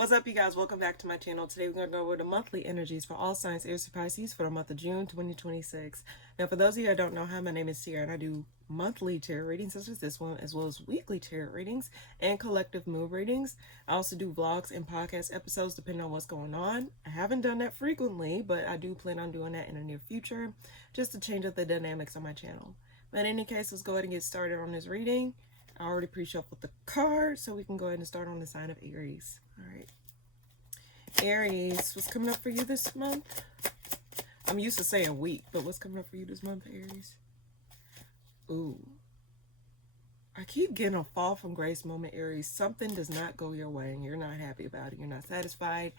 What's up, you guys? Welcome back to my channel. Today we're going to go over the monthly energies for all signs, Aries to Pisces for the month of June 2026. Now, for those of you that don't know, hi, my name is Sierra and I do monthly tarot readings such as this one, as well as weekly tarot readings and collective mood readings. I also do vlogs and podcast episodes depending on what's going on. I haven't done that frequently, but I do plan on doing that in the near future just to change up the dynamics on my channel. But in any case, let's go ahead and get started on this reading. I already pre-shuffled the cards, so we can go ahead and start on the sign of Aries. All right. Aries, what's coming up for you this month? I'm used to saying week, but what's coming up for you this month, Aries? Ooh. I keep getting a fall from grace moment, Aries. Something does not go your way and you're not happy about it. You're not satisfied.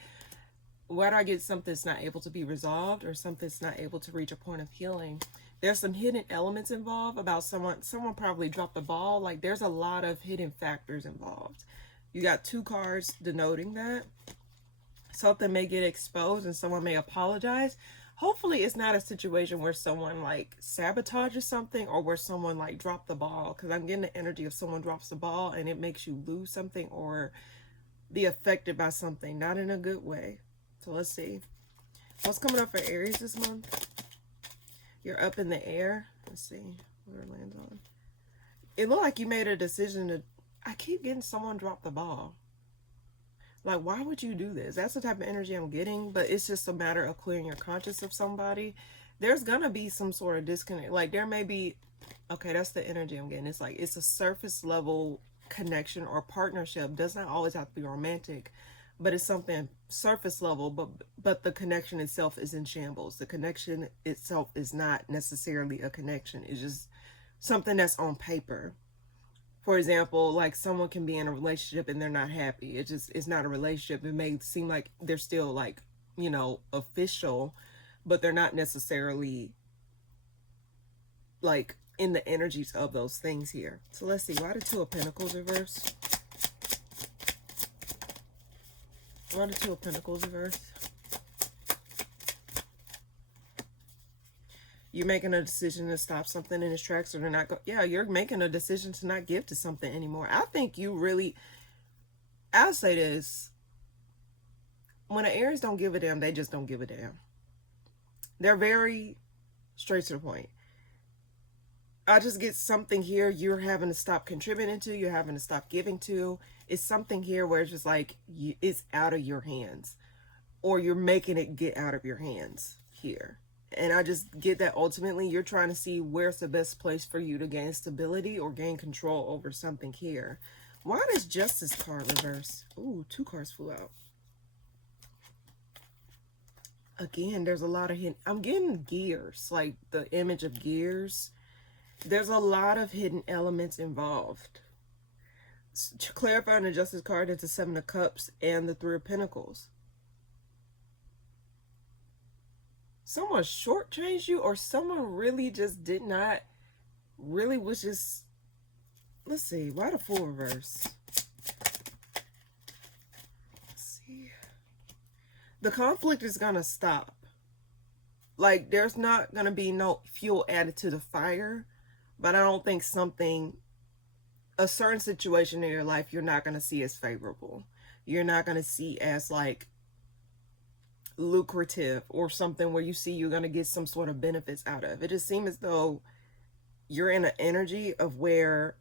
Why do I get something that's not able to be resolved or something that's not able to reach a point of healing? There's some hidden elements involved about someone probably dropped the ball. Like, there's a lot of hidden factors involved. You got two cards denoting that. Something may get exposed and someone may apologize. Hopefully it's not a situation where someone like sabotages something or where someone like dropped the ball, because I'm getting the energy of someone drops the ball and it makes you lose something or be affected by something, not in a good way. So let's see. What's coming up for Aries this month? You're up in the air. Let's see where it lands on. It looked like you made a decision to... I keep getting someone drop the ball. Like, why would you do this? That's the type of energy I'm getting, but it's just a matter of clearing your conscience of somebody. There's gonna be some sort of disconnect. Like, there may be... Okay, that's the energy I'm getting. It's like, it's a surface level connection or partnership. Does not always have to be romantic, but it's something surface level, but the connection itself is in shambles. The connection itself is not necessarily a connection. It's just something that's on paper. For example, like someone can be in a relationship and they're not happy. It's not a relationship. It may seem like they're still like, you know, official, but they're not necessarily like in the energies of those things here. So let's see, why the Two of Pentacles reverse? Why the Two of Pentacles reverse? You're making a decision to stop something in its tracks or to not go. Yeah, you're making a decision to not give to something anymore. I think you really... I'll say this. When an Aries don't give a damn, they just don't give a damn. They're very straight to the point. I just get something here you're having to stop contributing to. You're having to stop giving to. It's something here where it's just like it's out of your hands. Or you're making it get out of your hands here. And I just get that ultimately you're trying to see where's the best place for you to gain stability or gain control over something here. Why does Justice card reverse? Ooh, two cards flew out. Again, there's a lot of hidden... I'm getting gears, like the image of gears. There's a lot of hidden elements involved. Clarifying the Justice card is the Seven of Cups and the Three of Pentacles. Someone shortchanged you, or someone really just did not, really was just... Let's see, why the Fool reverse? Let's see. The conflict is gonna stop. Like, there's not gonna be no fuel added to the fire, but I don't think a certain situation in your life you're not gonna see as favorable. You're not gonna see as like lucrative or something where you see you're going to get some sort of benefits out of. It just seems as though you're in an energy of where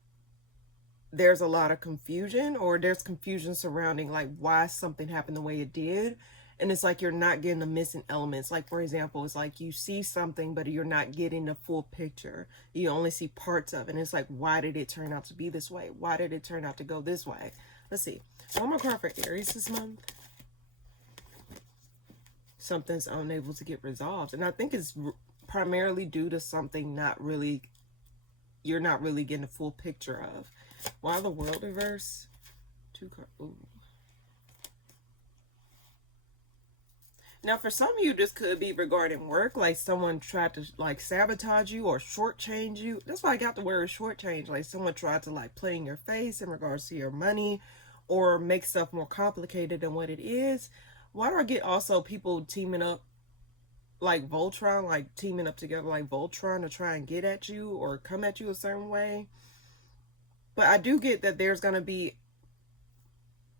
there's a lot of confusion, or there's confusion surrounding like why something happened the way it did. And it's like you're not getting the missing elements. Like, for example, it's like you see something, but you're not getting the full picture. You only see parts of it. And it's like, why did it turn out to be this way? Why did it turn out to go this way? Let's see. One more card for Aries this month. Something's unable to get resolved, and I think it's primarily due to something you're not really getting a full picture of. Why the World reverse? Two cards. Ooh. Now, for some of you, this could be regarding work, like someone tried to like sabotage you or shortchange you. That's why I got the word shortchange. Like someone tried to like play in your face in regards to your money or make stuff more complicated than what it is. Why do I get also people teaming up like Voltron, like teaming up together like Voltron to try and get at you or come at you a certain way? But I do get that there's going to be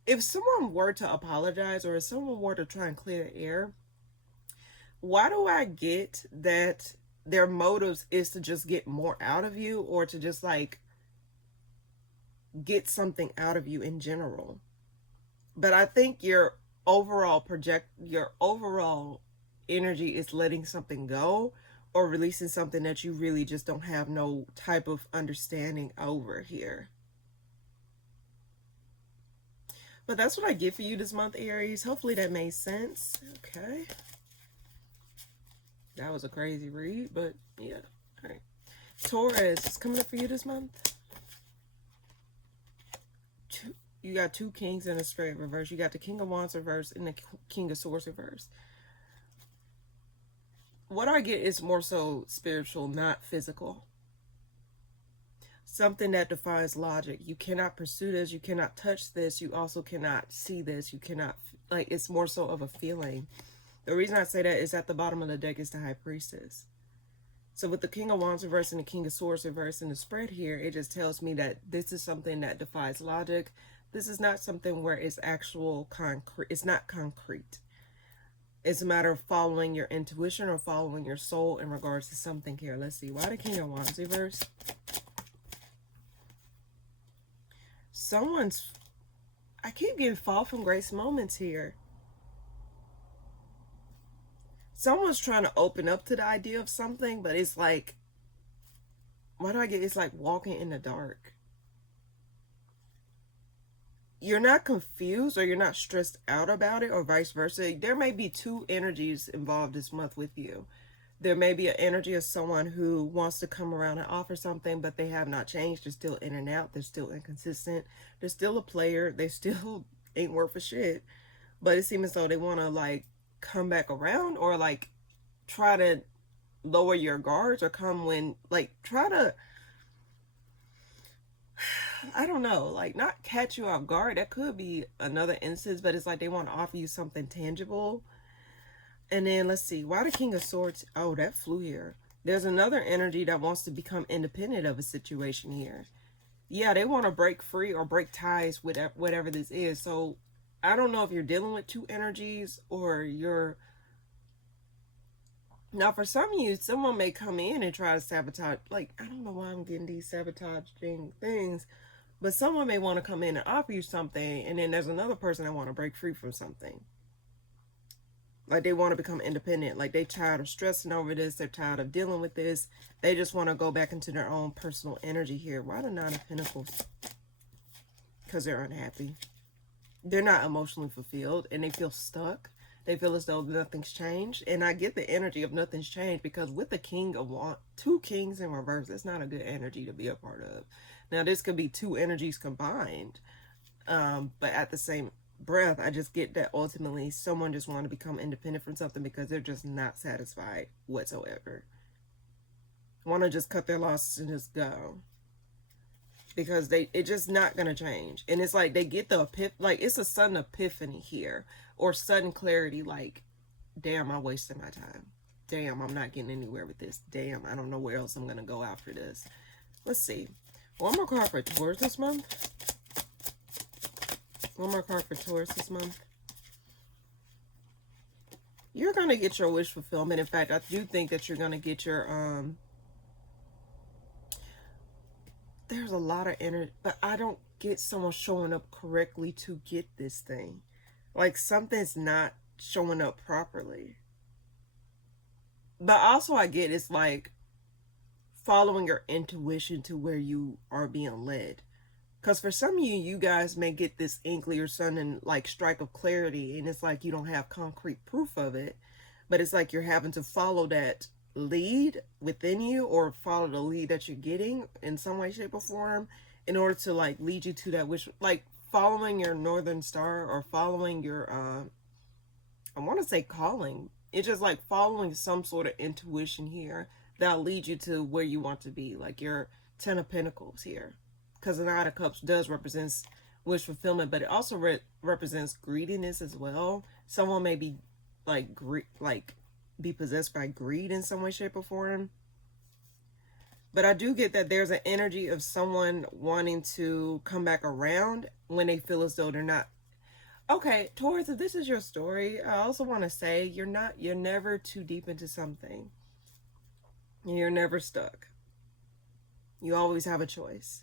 if someone were to apologize or if someone were to try and clear the air, why do I get that their motives is to just get more out of you or to just like get something out of you in general? But I think your overall energy is letting something go or releasing something that you really just don't have no type of understanding over here. But that's what I get for you this month, Aries. Hopefully that made sense. Okay. That was a crazy read, but yeah. All right. Taurus is coming up for you this month. You got 2 kings in a straight reverse. You got the King of Wands reverse and the King of Swords reverse. What I get is more so spiritual, not physical. Something that defies logic. You cannot pursue this. You cannot touch this. You also cannot see this. You cannot, like, it's more so of a feeling. The reason I say that is at the bottom of the deck is the High Priestess. So with the King of Wands reverse and the King of Swords reverse in the spread here, it just tells me that this is something that defies logic. This is not something where it's actual concrete. It's not concrete. It's a matter of following your intuition or following your soul in regards to something here. Let's see. Why the King of Wands reverse? I keep getting fall from grace moments here. Someone's trying to open up to the idea of something, but it's like, why do I get, it's like walking in the dark. You're not confused or you're not stressed out about it or vice versa. There may be 2 energies involved this month with you. There may be an energy of someone who wants to come around and offer something, but they have not changed. They're still in and out. They're still inconsistent. They're still a player. They still ain't worth a shit. But it seems as though they want to like come back around or like try to lower your guards or come when like try to, I don't know, like not catch you off guard. That could be another instance, but it's like they want to offer you something tangible. And then let's see, why the King of Swords? Oh, that flew here. There's another energy that wants to become independent of a situation here. Yeah, they want to break free or break ties with whatever this is. So I don't know if you're dealing with 2 energies or you're... Now, for some of you, someone may come in and try to sabotage. Like, I don't know why I'm getting these sabotaging things. But someone may want to come in and offer you something. And then there's another person that want to break free from something. Like, they want to become independent. Like, they're tired of stressing over this. They're tired of dealing with this. They just want to go back into their own personal energy here. Why the 9 of Pentacles? Because they're unhappy. They're not emotionally fulfilled. And they feel stuck. They feel as though nothing's changed. And I get the energy of nothing's changed. Because with the King of Wands, 2 kings in reverse, it's not a good energy to be a part of. Now, this could be 2 energies combined. But at the same breath, I just get that ultimately someone just want to become independent from something because they're just not satisfied whatsoever. Want to just cut their losses and just go. Because it's just not going to change. And it's like they get the like it's a sudden epiphany here. Or sudden clarity like, damn, I wasted my time. Damn, I'm not getting anywhere with this. Damn, I don't know where else I'm going to go after this. Let's see. One more card for Taurus this month. One more card for Taurus this month. You're going to get your wish fulfillment. In fact, I do think that you're going to get your... There's a lot of energy, but I don't get someone showing up correctly to get this thing. Like, something's not showing up properly. But also I get it's like following your intuition to where you are being led. Because for some of you guys may get this inkling or sudden like strike of clarity, and it's like you don't have concrete proof of it, but it's like you're having to follow that lead within you or follow the lead that you're getting in some way, shape, or form in order to like lead you to that wish, like following your northern star or following your I want to say calling. It's just like following some sort of intuition here that'll lead you to where you want to be, like your 10 of Pentacles here. Because the 9 of Cups does represent wish fulfillment, but it also represents greediness as well. Someone may be like be possessed by greed in some way, shape, or form. But I do get that there's an energy of someone wanting to come back around when they feel as though they're not Okay, Taurus, if this is your story, I also want to say you're never too deep into something. You're never stuck. You always have a choice.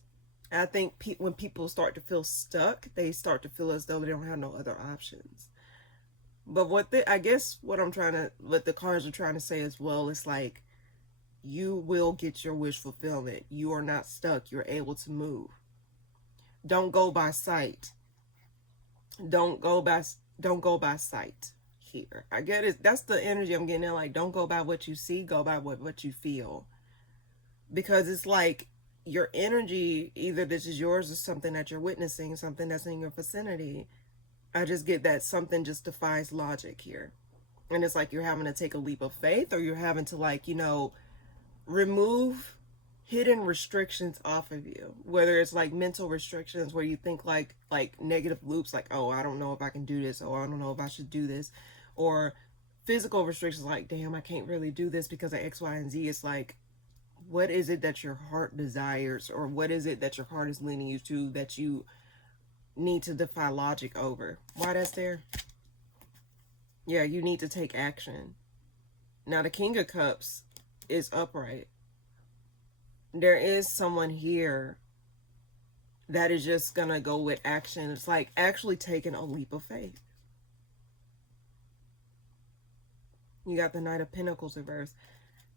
And I think when people start to feel stuck, they start to feel as though they don't have no other options. But I guess what the cards are trying to say as well is like, you will get your wish fulfillment. You are not stuck. You're able to move. Don't go by sight. Don't go by sight here. I get it. That's the energy I'm getting in. Like, don't go by what you see. Go by what you feel. Because it's like your energy, either this is yours or something that you're witnessing, something that's in your vicinity. I just get that something just defies logic here. And it's like you're having to take a leap of faith, or you're having to, like, remove hidden restrictions off of you, whether it's like mental restrictions where you think like negative loops, like, oh, I don't know if I can do this, or I don't know if I should do this, or physical restrictions like, damn, I can't really do this because of X, Y, and Z. It's like, what is it that your heart desires, or what is it that your heart is leading you to, that you need to defy logic over? Why that's there? Yeah, you need to take action. Now the King of Cups is upright. There is someone here that is just gonna go with action. It's like actually taking a leap of faith. You got the Knight of Pentacles reversed.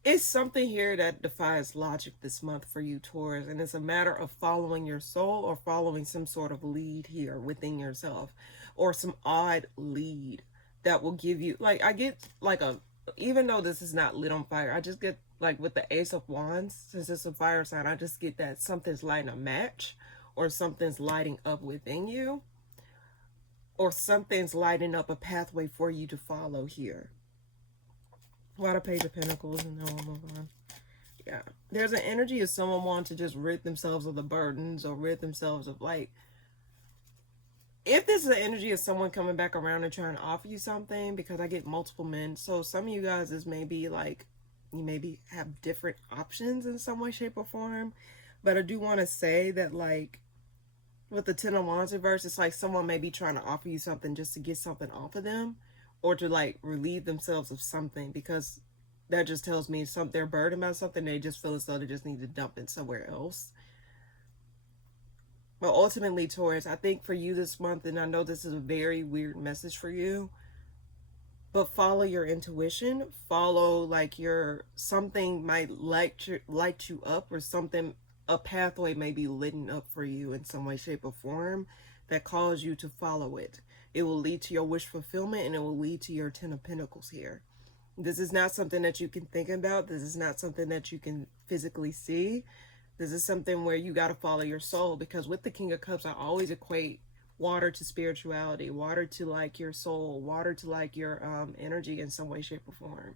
It's something here that defies logic this month for you, Taurus, and it's a matter of following your soul, or following some sort of lead here within yourself, or some odd lead that will give you, like, I get like even though this is not lit on fire, I just get like with the Ace of Wands, since it's a fire sign, I just get that something's lighting a match, or something's lighting up within you, or something's lighting up a pathway for you to follow here. Why the Page of Pentacles, and then we'll move on. Yeah, there's an energy of someone wanting to just rid themselves of the burdens, or rid themselves of, like, if this is the energy of someone coming back around and trying to offer you something, because I get multiple men. So some of you guys, is maybe like, you maybe have different options in some way, shape, or form. But I do want to say that, like, with the Ten of Wands reverse, it's like someone may be trying to offer you something just to get something off of them, or to, like, relieve themselves of something, because that just tells me they're burdened about something. They just feel as though they just need to dump it somewhere else. But ultimately, Taurus, I think for you this month, and I know this is a very weird message for you, but follow your intuition. Follow, like, something might light you up, or something, a pathway may be lit up for you in some way, shape, or form that calls you to follow it. It will lead to your wish fulfillment, and it will lead to your Ten of Pentacles here. This is not something that you can think about. This is not something that you can physically see. This is something where you got to follow your soul, because with the King of Cups, I always equate water to spirituality, water to, like, your soul, water to, like, your energy in some way, shape, or form.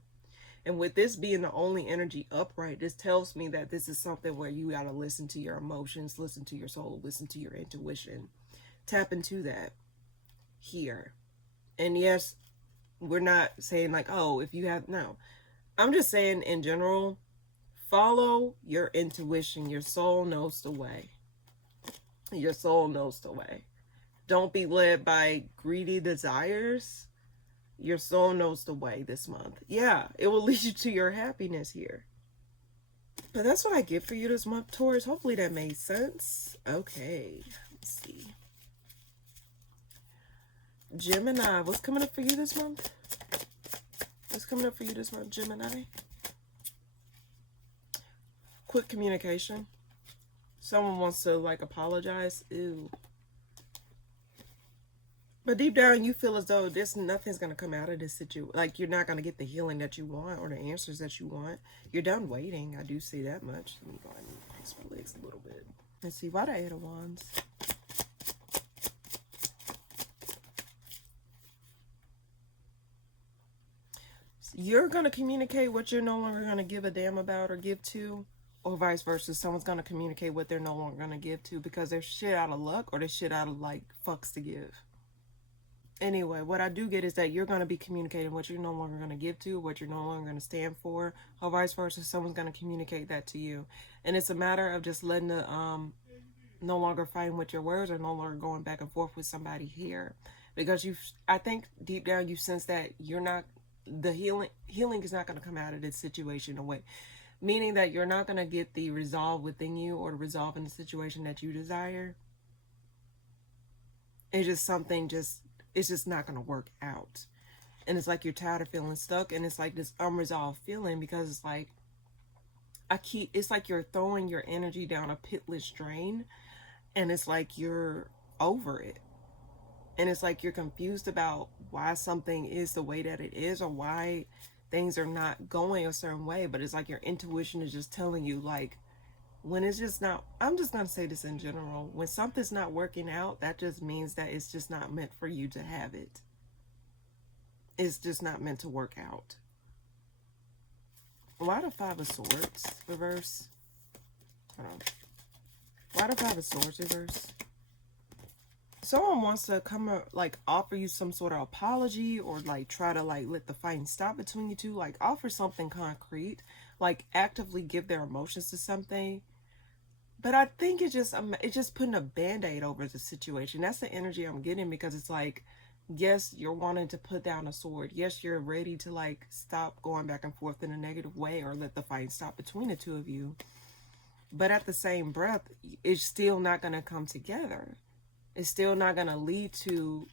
And with this being the only energy upright, this tells me that this is something where you got to listen to your emotions, listen to your soul, listen to your intuition. Tap into that here. And yes, we're not saying like, oh, if you have, no. I'm just saying in general, follow your intuition. Your soul knows the way. Your soul knows the way. Don't be led by greedy desires. Your soul knows the way this month. Yeah, it will lead you to your happiness here. But that's what I get for you this month, Taurus. Hopefully that made sense. Okay, let's see. Gemini, what's coming up for you this month? What's coming up for you this month, Gemini? Quick communication. Someone wants to, like, apologize. Ew. But deep down, you feel as though nothing's going to come out of this situation. Like, you're not going to get the healing that you want, or the answers that you want. You're done waiting. I do see that much. Let me go ahead and cross my legs a little bit. Let's see. Why the Eight of Wands? You're going to communicate what you're no longer going to give a damn about or give to, or vice versa. Someone's going to communicate what they're no longer going to give to, because they're shit out of luck, or they're shit out of, like, fucks to give. Anyway, what I do get is that you're going to be communicating what you're no longer going to give to, what you're no longer going to stand for, or vice versa. Someone's going to communicate that to you. And it's a matter of just letting the, no longer fighting with your words, or no longer going back and forth with somebody here. because I think deep down you sense that you're not, the healing is not going to come out of this situation away, meaning that you're not going to get the resolve within you or the resolve in the situation that you desire. It's just something it's just not going to work out. And it's like you're tired of feeling stuck, and it's like this unresolved feeling, because it's like it's like you're throwing your energy down a pitless drain, and it's like you're over it. And it's like you're confused about why something is the way that it is, or why things are not going a certain way. But it's like your intuition is just telling you, like, when it's just not, I'm just going to say this in general, when something's not working out, that just means that it's just not meant for you to have it. It's just not meant to work out. Why the Five of Swords reverse? Hold on. Why the Five of Swords reverse? Someone wants to come like offer you some sort of apology, or like try to like let the fighting stop between you two, like offer something concrete, like actively give their emotions to something. But I think it's just putting a band-aid over the situation. That's the energy I'm getting, because it's like, yes, you're wanting to put down a sword. Yes, you're ready to like stop going back and forth in a negative way, or let the fight stop between the two of you. But at the same breath, it's still not going to come together. It's still not going to lead to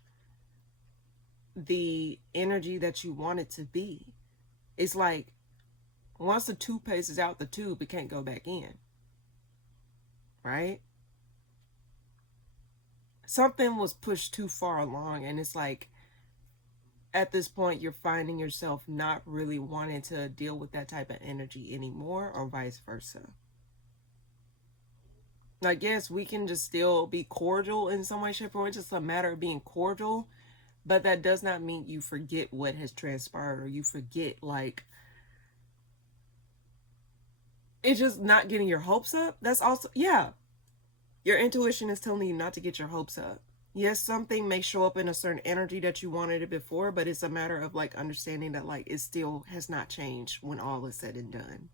the energy that you want it to be. It's like, once the toothpaste is out the tube, it can't go back in. Right? Something was pushed too far along, and it's like, at this point, you're finding yourself not really wanting to deal with that type of energy anymore, or vice versa. Like, yes, we can just still be cordial in some way, shape, or form. It's just a matter of being cordial. But that does not mean you forget what has transpired, or you forget, like, it's just not getting your hopes up. That's also, yeah. Your intuition is telling you not to get your hopes up. Yes, something may show up in a certain energy that you wanted it before, but it's a matter of like understanding that like it still has not changed when all is said and done.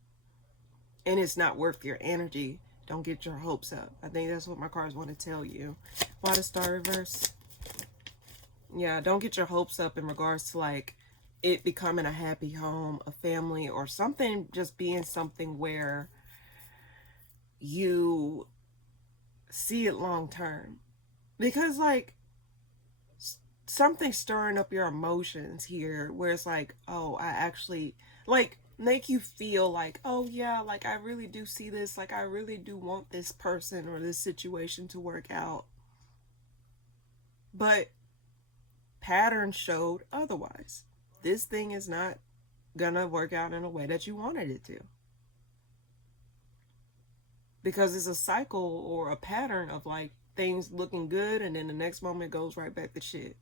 And it's not worth your energy. Don't get your hopes up. I think that's what my cards want to tell you. Why the Star reverse? Yeah, don't get your hopes up in regards to like it becoming a happy home, a family, or something just being something where you see it long term. Because like something stirring up your emotions here, where it's like, oh, I actually like make you feel like, oh yeah, like I really do see this, like I really do want this person or this situation to work out. But pattern showed otherwise. This thing is not gonna work out in a way that you wanted it to, because it's a cycle or a pattern of like things looking good, and then the next moment it goes right back to shit,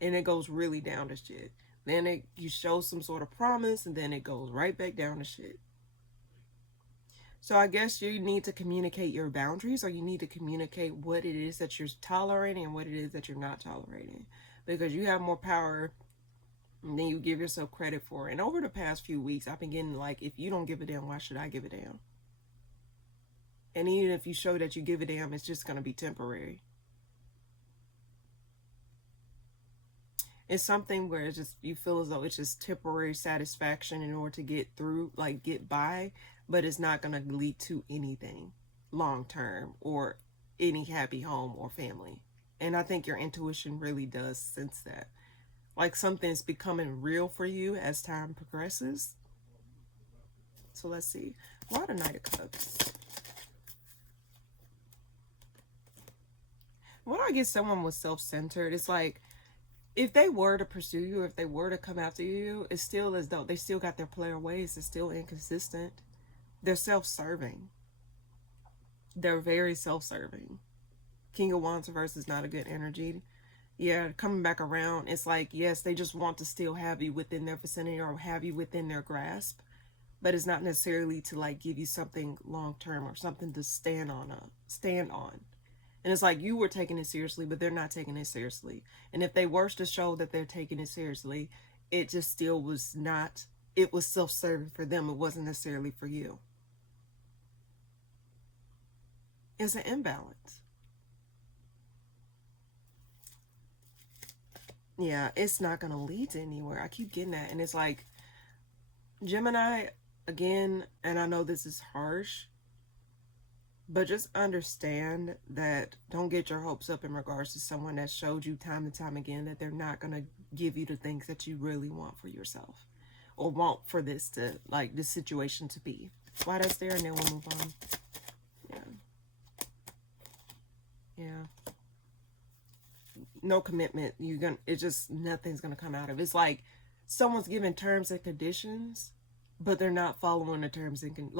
and it goes really down to shit. Then you show some sort of promise, and then it goes right back down to shit. So I guess you need to communicate your boundaries, or you need to communicate what it is that you're tolerating and what it is that you're not tolerating, because you have more power than you give yourself credit for. And over the past few weeks, I've been getting like, if you don't give a damn, why should I give a damn? And even if you show that you give a damn, it's just going to be temporary. It's something where it's just, you feel as though it's just temporary satisfaction in order to get through, like get by, but it's not going to lead to anything long term or any happy home or family. And I think your intuition really does sense that. Like something's becoming real for you as time progresses. So let's see. Why the Knight of Cups? When I get someone was self-centered, it's like, if they were to pursue you, if they were to come after you, it's still as though they still got their player ways. It's still inconsistent. They're self-serving. They're very self-serving. King of Wands reverse is not a good energy. Yeah, coming back around, it's like, yes, they just want to still have you within their vicinity or have you within their grasp, but it's not necessarily to like give you something long-term or something to stand on. And it's like you were taking it seriously, but they're not taking it seriously. And if they were to show that they're taking it seriously, it just still was not, it was self-serving for them. It wasn't necessarily for you. It's an imbalance. Yeah, it's not going to lead to anywhere. I keep getting that. And it's like, Gemini, again, and I know this is harsh, but just understand that don't get your hopes up in regards to someone that showed you time and time again that they're not going to give you the things that you really want for yourself or want for this to, like, this situation to be. Why that's there, and then we'll move on. Yeah. Yeah. No commitment. It's just, nothing's gonna come out of it. It's like someone's giving terms and conditions, but they're not following the terms and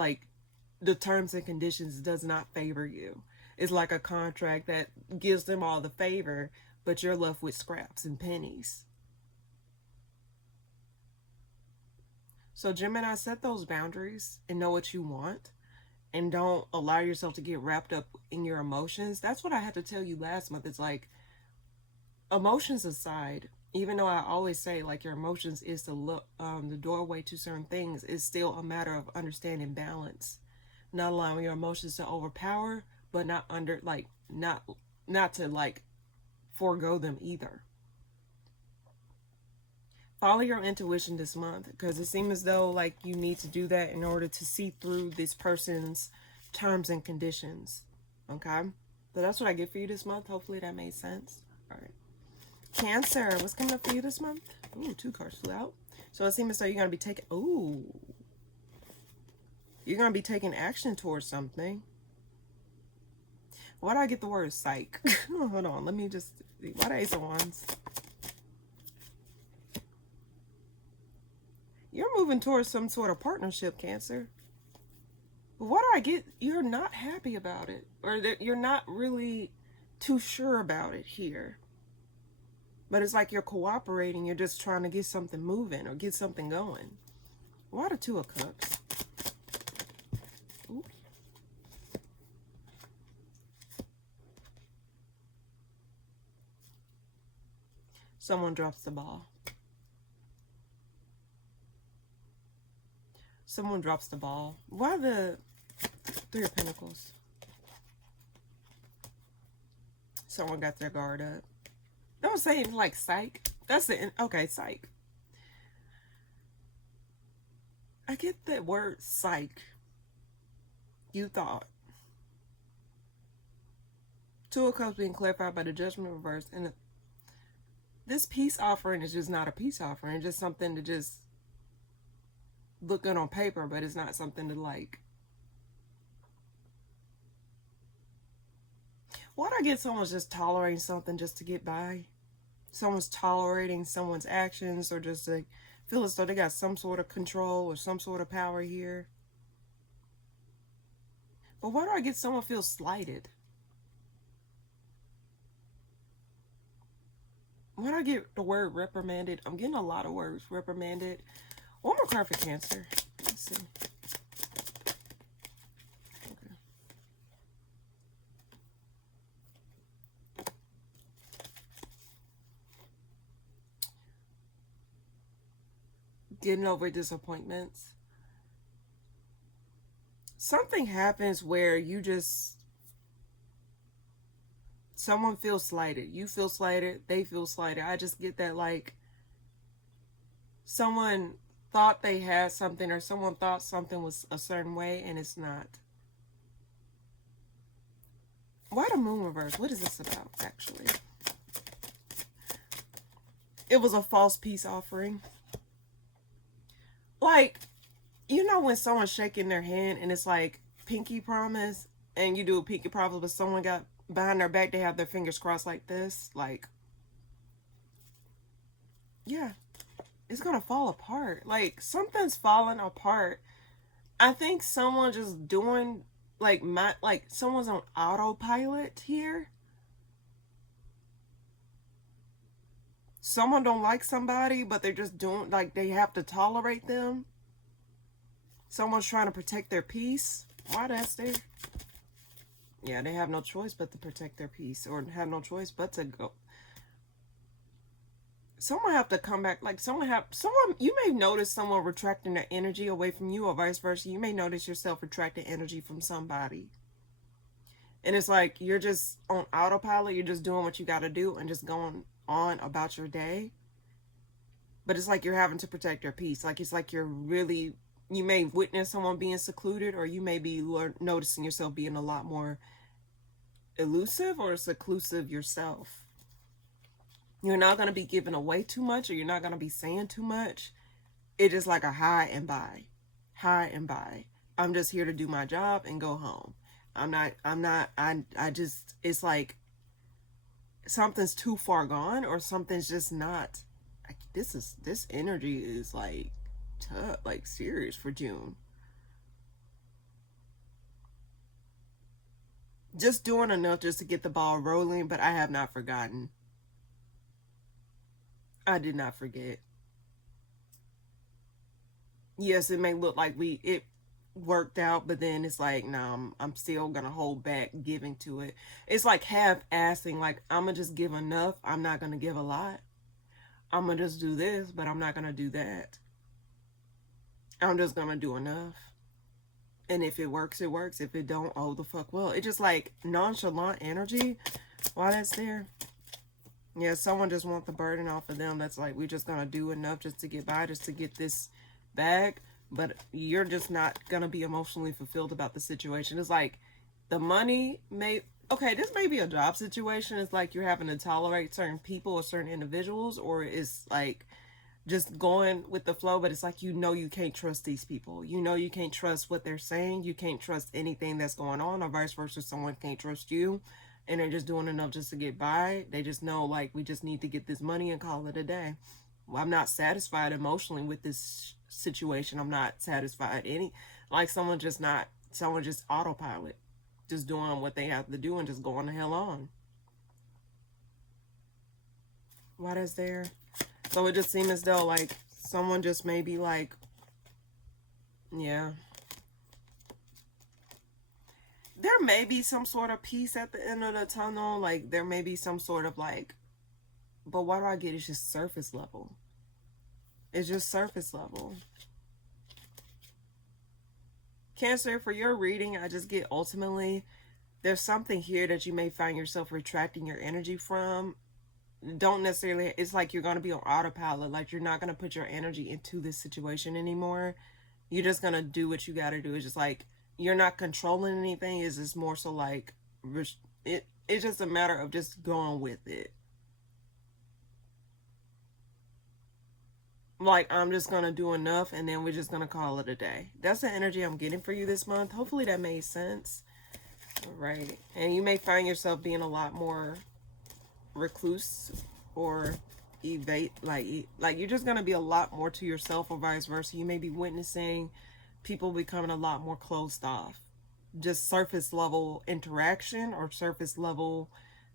the terms and conditions does not favor you. It's like a contract that gives them all the favor, but you're left with scraps and pennies. So Gemini, set those boundaries and know what you want, and don't allow yourself to get wrapped up in your emotions. That's what I had to tell you last month. It's like, emotions aside, even though I always say like your emotions is the doorway to certain things, it's still a matter of understanding balance, not allowing your emotions to overpower, but not to like forego them either. Follow your intuition this month, because it seems as though like you need to do that in order to see through this person's terms and conditions. Okay, so that's what I get for you this month. Hopefully that made sense. All right, Cancer, what's coming up for you this month? Ooh, 2 cards flew out. So it seems as though you're going to be taking, you're going to be taking action towards something. Why do I get the word psych? Hold on, let me just see. Why the Ace of Wands? You're moving towards some sort of partnership, Cancer. But what do I get? You're not happy about it, or that you're not really too sure about it here. But it's like you're cooperating. You're just trying to get something moving or get something going. Why the 2 of Cups? Ooh. Someone drops the ball. Someone drops the ball. Why the 3 of Pentacles? Someone got their guard up. Don't say it like psych. That's it. Okay, psych. I get that word psych. You thought. 2 of Cups being clarified by the Judgment reverse. And this peace offering is just not a peace offering. It's just something to just look good on paper, but it's not something to like. Why do I get someone's just tolerating something just to get by? Someone's tolerating someone's actions, or just like feel as though they got some sort of control or some sort of power here. But why do I get someone feel slighted? Why do I get the word reprimanded? I'm getting a lot of words. Reprimanded. One more card for Cancer. Let's see. Okay. Getting over disappointments. Something happens where you just, someone feels slighted. You feel slighted. They feel slighted. I just get that, like, someone thought they had something, or someone thought something was a certain way and it's not. Why the Moon reverse? What is this about, actually? It was a false peace offering. Like, you know when someone's shaking their hand and it's like pinky promise, and you do a pinky promise, but someone got behind their back, they have their fingers crossed like this, like, yeah, it's gonna fall apart. Like, something's falling apart. I think someone just doing like someone's on autopilot here. Someone don't like somebody, but they're just doing, like, they have to tolerate them. Someone's trying to protect their peace. Why that's there? Yeah, they have no choice but to protect their peace, or have no choice but to go. Someone have to come back. Like, someone, you may notice someone retracting their energy away from you, or vice versa. You may notice yourself retracting energy from somebody. And it's like you're just on autopilot. You're just doing what you got to do and just going on about your day, but it's like you're having to protect your peace. Like, it's like you're really, you may witness someone being secluded, or you may be noticing yourself being a lot more elusive or seclusive yourself. You're not going to be giving away too much, or you're not going to be saying too much. It's just like a high and by. High and by. I'm just here to do my job and go home. I just, it's like something's too far gone, or something's just not, this energy is like tough, like serious for June. Just doing enough just to get the ball rolling, but I have not forgotten. I did not forget. Yes, it may look like it worked out, but then it's like, no, I'm still gonna hold back giving to it. It's like half-assing, like, I'm gonna just give enough, I'm not gonna give a lot. I'm gonna just do this, but I'm not gonna do that. I'm just gonna do enough. And if it works, it works. If it don't, oh the fuck well. It's just like nonchalant energy while that's there. Yeah, someone just want the burden off of them. That's like, we're just gonna do enough just to get by, just to get this bag. But you're just not gonna be emotionally fulfilled about the situation. It's like the money may, okay, this may be a job situation. It's like you're having to tolerate certain people or certain individuals, or it's like just going with the flow, but it's like, you know, you can't trust these people. You know, you can't trust what they're saying. You can't trust anything that's going on, or vice versa. Someone can't trust you, and they're just doing enough just to get by. They just know, like, we just need to get this money and call it a day. Well, I'm not satisfied emotionally with this situation. I'm not satisfied like someone just autopilot, just doing what they have to do and just going the hell on. What is there? So it just seems as though, like, someone just may be like, yeah. There may be some sort of peace at the end of the tunnel. Like, there may be some sort of like, but what I get is just surface level. It's just surface level. Cancer, for your reading, I just get ultimately, there's something here that you may find yourself retracting your energy from. Don't necessarily, it's like you're going to be on autopilot. Like, you're not going to put your energy into this situation anymore. You're just going to do what you got to do. It's just like, you're not controlling anything. It's just more so like, it's just a matter of just going with it. Like, I'm just going to do enough, and then we're just going to call it a day. That's the energy I'm getting for you this month. Hopefully that made sense. All right. And you may find yourself being a lot more recluse or evade, like you're just going to be a lot more to yourself, or vice versa. You may be witnessing people becoming a lot more closed off. Just surface level interaction, or surface level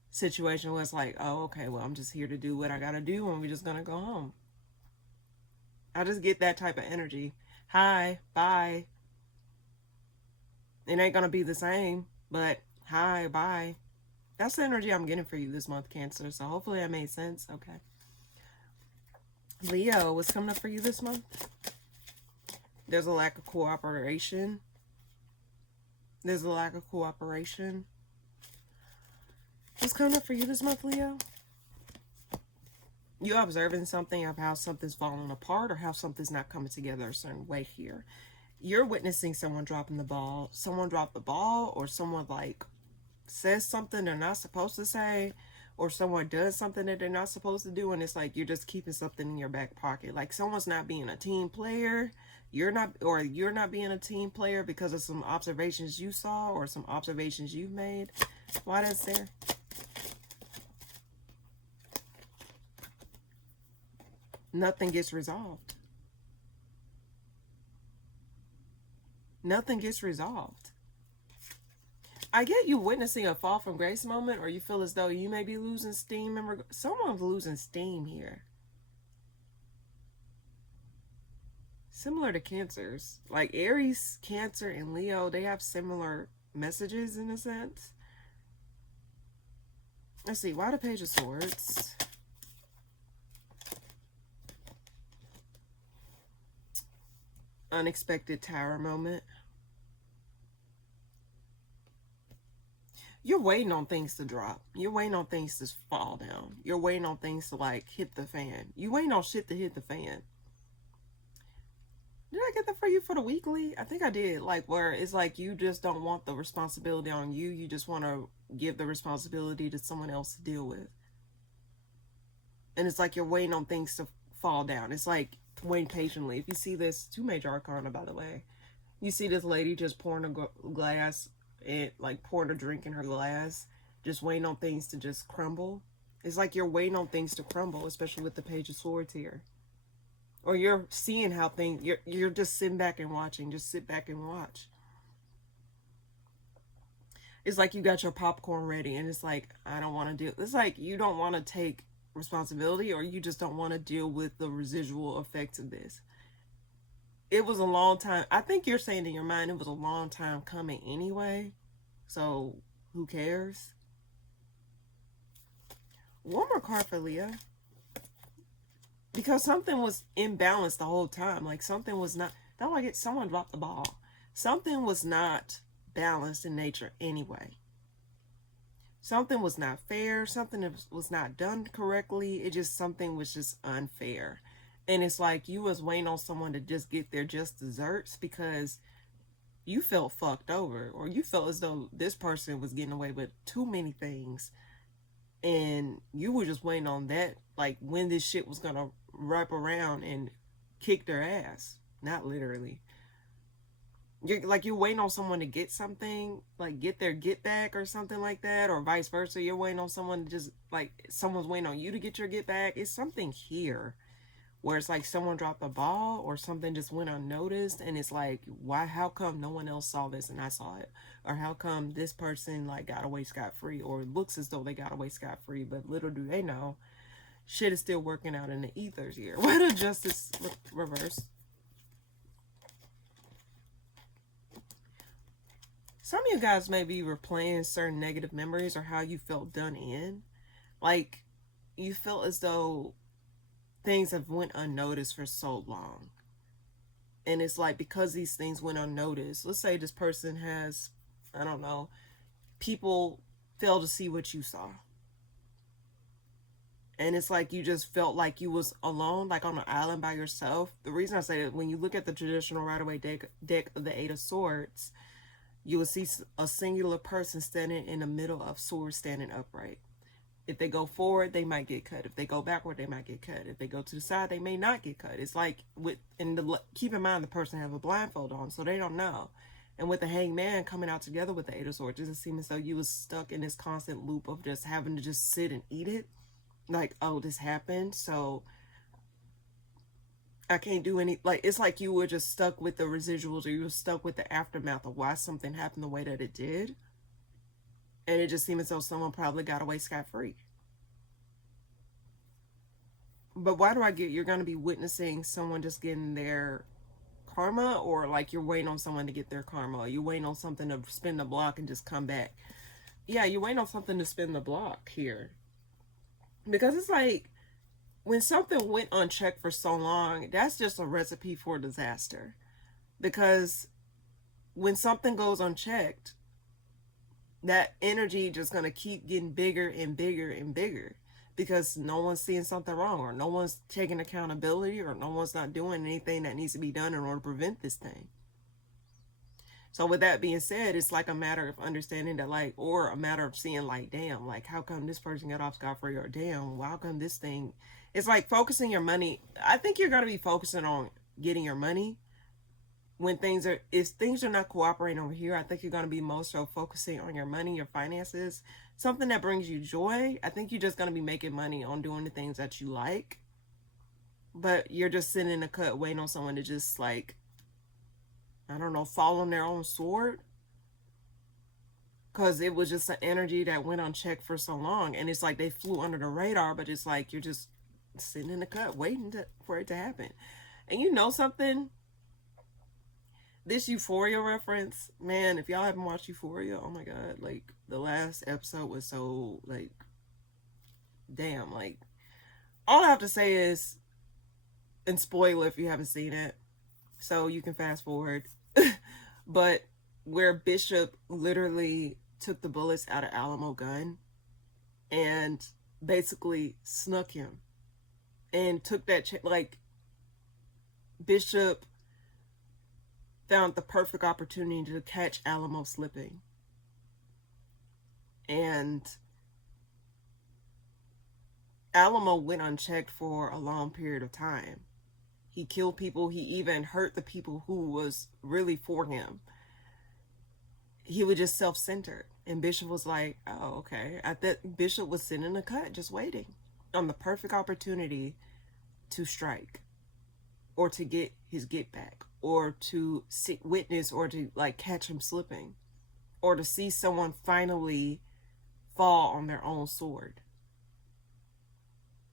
situation where it's like, oh, okay, well, I'm just here to do what I got to do, and we're just going to go home. I just get that type of energy. Hi, bye. It ain't going to be the same, but hi, bye. That's the energy I'm getting for you this month, Cancer. So hopefully that made sense. Okay. Leo, what's coming up for you this month? There's a lack of cooperation. There's a lack of cooperation. What's coming up for you this month, Leo? You're observing something of how something's falling apart, or how something's not coming together a certain way here. You're witnessing someone dropping the ball. Someone dropped the ball, or someone like says something they're not supposed to say, or someone does something that they're not supposed to do, and it's like you're just keeping something in your back pocket. Like, someone's not being a team player. You're not being a team player because of some observations you saw, or some observations you've made. Why that's there? Nothing gets resolved. Nothing gets resolved. I get you witnessing a fall from grace moment, or you feel as though you may be losing steam. Someone's losing steam here. Similar to Cancers. Like Aries, Cancer, and Leo, they have similar messages in a sense. Let's see. Why the Page of Swords? Unexpected Tower moment. you're waiting on things to drop. You're waiting on things to fall down. You're waiting on things to like hit the fan. You waiting on shit to hit the fan. Did I get that for you for the weekly? I think I did. Like where it's like you just don't want the responsibility on you. You just want to give the responsibility to someone else to deal with. And it's like you're waiting on things to fall down. It's like waiting patiently. If you see this, 2 major arcana, by the way. You see this lady just pouring a glass, like pouring a drink in her glass, just waiting on things to just crumble. It's like you're waiting on things to crumble, especially with the Page of Swords here. Or you're seeing how things, you're just sitting back and watching. Just sit back and watch. It's like you got your popcorn ready and it's like, I don't want to do, it's like you don't want to take responsibility or you just don't want to deal with the residual effects of this. It was a long time. I think you're saying in your mind it was a long time coming anyway. So who cares? One more card for Leah. Because something was imbalanced the whole time. Like something was not, don't I get, someone dropped the ball. Something was not balanced in nature anyway. Something was not fair. Something was not done correctly. It just, something was just unfair. And it's like you was waiting on someone to just get their just desserts because you felt fucked over. Or you felt as though this person was getting away with too many things. And you were just waiting on that, like when this shit was going to wrap around and kick their ass. Not literally. You're waiting on someone to get something, like get their get back or something like that, or vice versa. You're waiting on someone to just, like, someone's waiting on you to get your get back. It's something here where it's like someone dropped the ball or something just went unnoticed. And it's like, why, how come no one else saw this and I saw it? Or how come this person like got away scot-free or looks as though they got away scot-free, but little do they know, shit is still working out in the ethers here. Why the Justice reverse? Some of you guys maybe replaying certain negative memories or how you felt done in. Like, you felt as though things have went unnoticed for so long. And it's like, because these things went unnoticed, let's say this person has, I don't know, people fail to see what you saw. And it's like you just felt like you was alone, like on an island by yourself. The reason I say that, when you look at the traditional Rider-Waite deck of the 8 of Swords, you will see a singular person standing in the middle of swords, standing upright. If they go forward, they might get cut. If they go backward, they might get cut. If they go to the side, they may not get cut. It's like, keep in mind the person have a blindfold on, so they don't know. And with the Hangman coming out together with the 8 of Swords, it just seems as though you was stuck in this constant loop of just having to just sit and eat it. Like, oh, this happened, so I can't do any, like, it's like you were just stuck with the residuals, or you were stuck with the aftermath of why something happened the way that it did. And it just seemed as though someone probably got away scot-free. But why do I get, you're going to be witnessing someone just getting their karma, or like you're waiting on someone to get their karma, or you're waiting on something to spin the block and just come back. Yeah, you're waiting on something to spin the block here. Because it's like, when something went unchecked for so long, that's just a recipe for disaster. Because when something goes unchecked, that energy just going to keep getting bigger and bigger and bigger. Because no one's seeing something wrong, or no one's taking accountability, or no one's not doing anything that needs to be done in order to prevent this thing. So with that being said, it's like a matter of understanding that, like, or a matter of seeing like, damn, like, how come this person got off scot-free, or damn, how come this thing, it's like focusing your money. I think you're going to be focusing on getting your money when things are, if things are not cooperating over here. I think you're going to be most so focusing on your money, your finances, something that brings you joy. I think you're just going to be making money on doing the things that you like, but you're just sitting in a cut waiting on someone to just, like, I don't know, fall on their own sword. Because it was just an energy that went unchecked for so long. And it's like they flew under the radar, but it's like you're just sitting in the cut waiting for it to happen. And you know something? This Euphoria reference, man, if y'all haven't watched Euphoria, oh my God, like, the last episode was so, like, damn, like, all I have to say is, and spoiler if you haven't seen it, so you can fast forward, but where Bishop literally took the bullets out of Alamo gun and basically snuck him and took that like Bishop found the perfect opportunity to catch Alamo slipping. And Alamo went unchecked for a long period of time. He killed people. He even hurt the people who was really for him. He was just self-centered. And Bishop was like, oh, okay. I thought Bishop was sitting in the cut, just waiting on the perfect opportunity to strike or to get his get back or to witness or to like catch him slipping or to see someone finally fall on their own sword.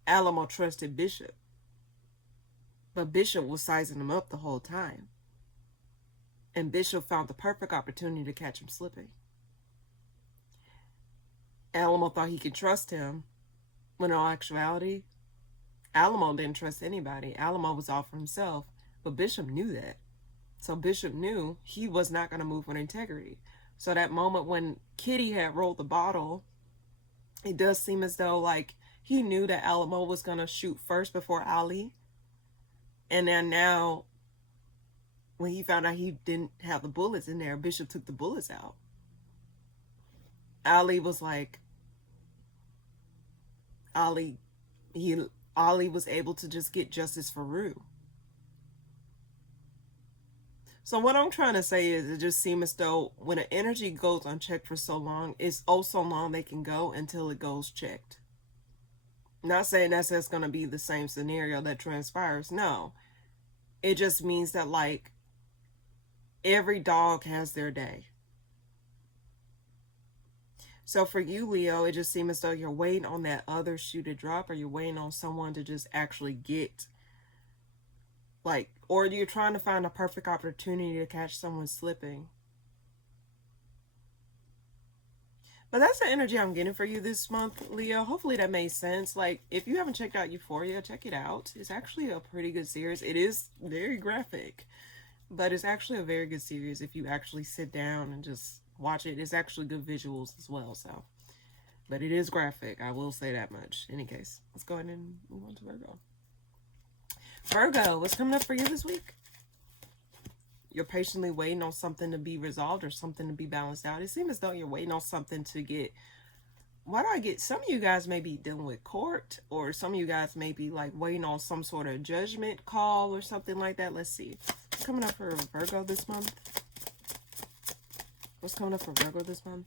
Alamo trusted Bishop, but Bishop was sizing him up the whole time. And Bishop found the perfect opportunity to catch him slipping. Alamo thought he could trust him, when in all actuality, Alamo didn't trust anybody. Alamo was all for himself, but Bishop knew that. So Bishop knew he was not going to move with integrity. So that moment when Kitty had rolled the bottle, it does seem as though like he knew that Alamo was going to shoot first before Ali. And then now, when he found out he didn't have the bullets in there, Bishop took the bullets out. Ali was like, Ali was able to just get justice for Rue. So what I'm trying to say is it just seems as though when an energy goes unchecked for so long, it's oh so long they can go until it goes checked. Not saying that's going to be the same scenario that transpires. No. It just means that like every dog has their day. So for you, Leo, it just seems as though you're waiting on that other shoe to drop, or you're waiting on someone to just actually get, like, or you're trying to find a perfect opportunity to catch someone slipping. But that's the energy I'm getting for you this month, Leo. Hopefully that made sense. Like, if you haven't checked out Euphoria, check it out. It's actually a pretty good series. It is very graphic, but it's actually a very good series if you actually sit down and just watch it. It's actually good visuals as well, so. But it is graphic. I will say that much. In any case, let's go ahead and move on to Virgo. Virgo, what's coming up for you this week? You're patiently waiting on something to be resolved or something to be balanced out. It seems as though you're waiting on something to get... Why do I get... Some of you guys may be dealing with court, or some of you guys may be like waiting on some sort of judgment call or something like that. Let's see. What's coming up for Virgo this month? What's coming up for Virgo this month?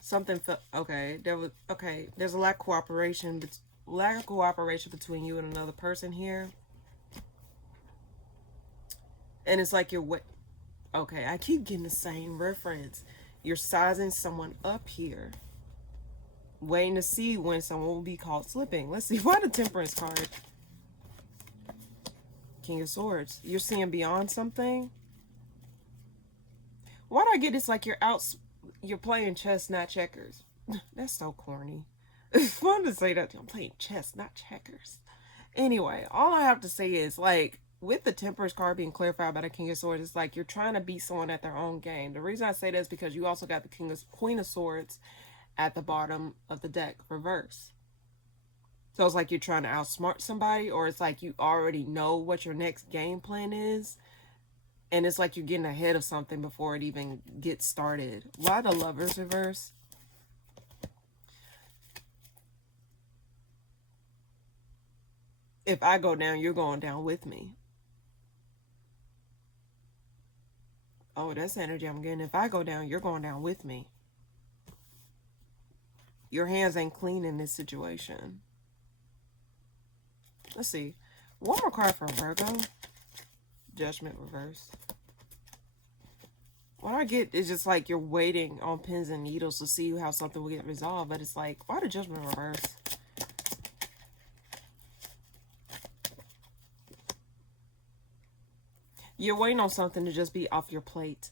Something... Okay, there's a lack of cooperation between you and another person here. And it's like you're okay, I keep getting the same reference. You're sizing someone up here, waiting to see when someone will be caught slipping. Let's see, why the Temperance card? King of Swords. You're seeing beyond something. What I get is like you're playing chess, not checkers. That's so corny. I wanted to say that. I'm playing chess, not checkers. Anyway, all I have to say is like, with the Temperance card being clarified by the King of Swords, it's like you're trying to beat someone at their own game. The reason I say that is because you also got the Queen of Swords at the bottom of the deck, reverse. So it's like you're trying to outsmart somebody, or it's like you already know what your next game plan is, and it's like you're getting ahead of something before it even gets started. Why the Lovers reverse? If I go down, you're going down with me. Oh, that's the energy I'm getting. If I go down, you're going down with me. Your hands ain't clean in this situation. Let's see. One more card for Virgo. Judgment reverse. What I get is just like you're waiting on pins and needles to see how something will get resolved. But it's like, why the Judgment reverse? You're waiting on something to just be off your plate.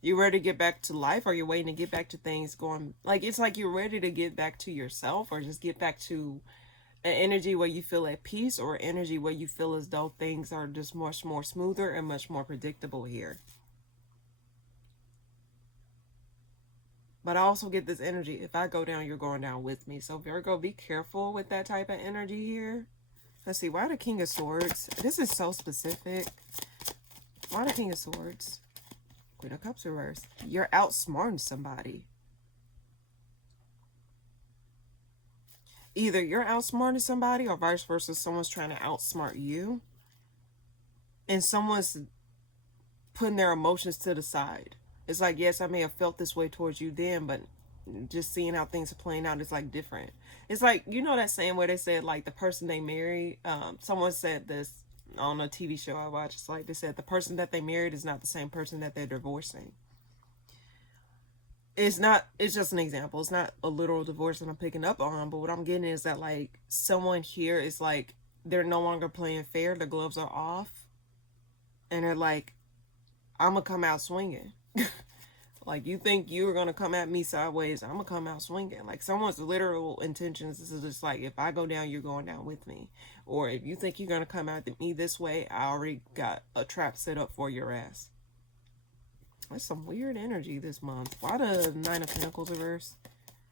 You ready to get back to life, or you're waiting to get back to things going... Like, it's like you're ready to get back to yourself, or just get back to an energy where you feel at peace, or energy where you feel as though things are just much more smoother and much more predictable here. But I also get this energy. If I go down, you're going down with me. So Virgo, be careful with that type of energy here. Let's see. Why the King of Swords? This is so specific. Why the King of Swords? Queen of Cups reverse. You're outsmarting somebody. Either you're outsmarting somebody or vice versa. Someone's trying to outsmart you. And someone's putting their emotions to the side. It's like, yes, I may have felt this way towards you then, but just seeing how things are playing out is like different. It's like, you know that saying where they said like the person they marry, someone said this on a TV show I watched. It's like they said the person that they married is not the same person that they're divorcing. It's not, it's just an example. It's not a literal divorce that I'm picking up on, but what I'm getting is that like someone here is like, they're no longer playing fair. The gloves are off. And they're like, I'm gonna come out swinging. Like, you think you're gonna come at me sideways, I'm gonna come out swinging. Like, someone's literal intentions is just like, if I go down, you're going down with me. Or if you think you're gonna come at me this way, I already got a trap set up for your ass. That's some weird energy this month. Why the Nine of Pentacles reverse?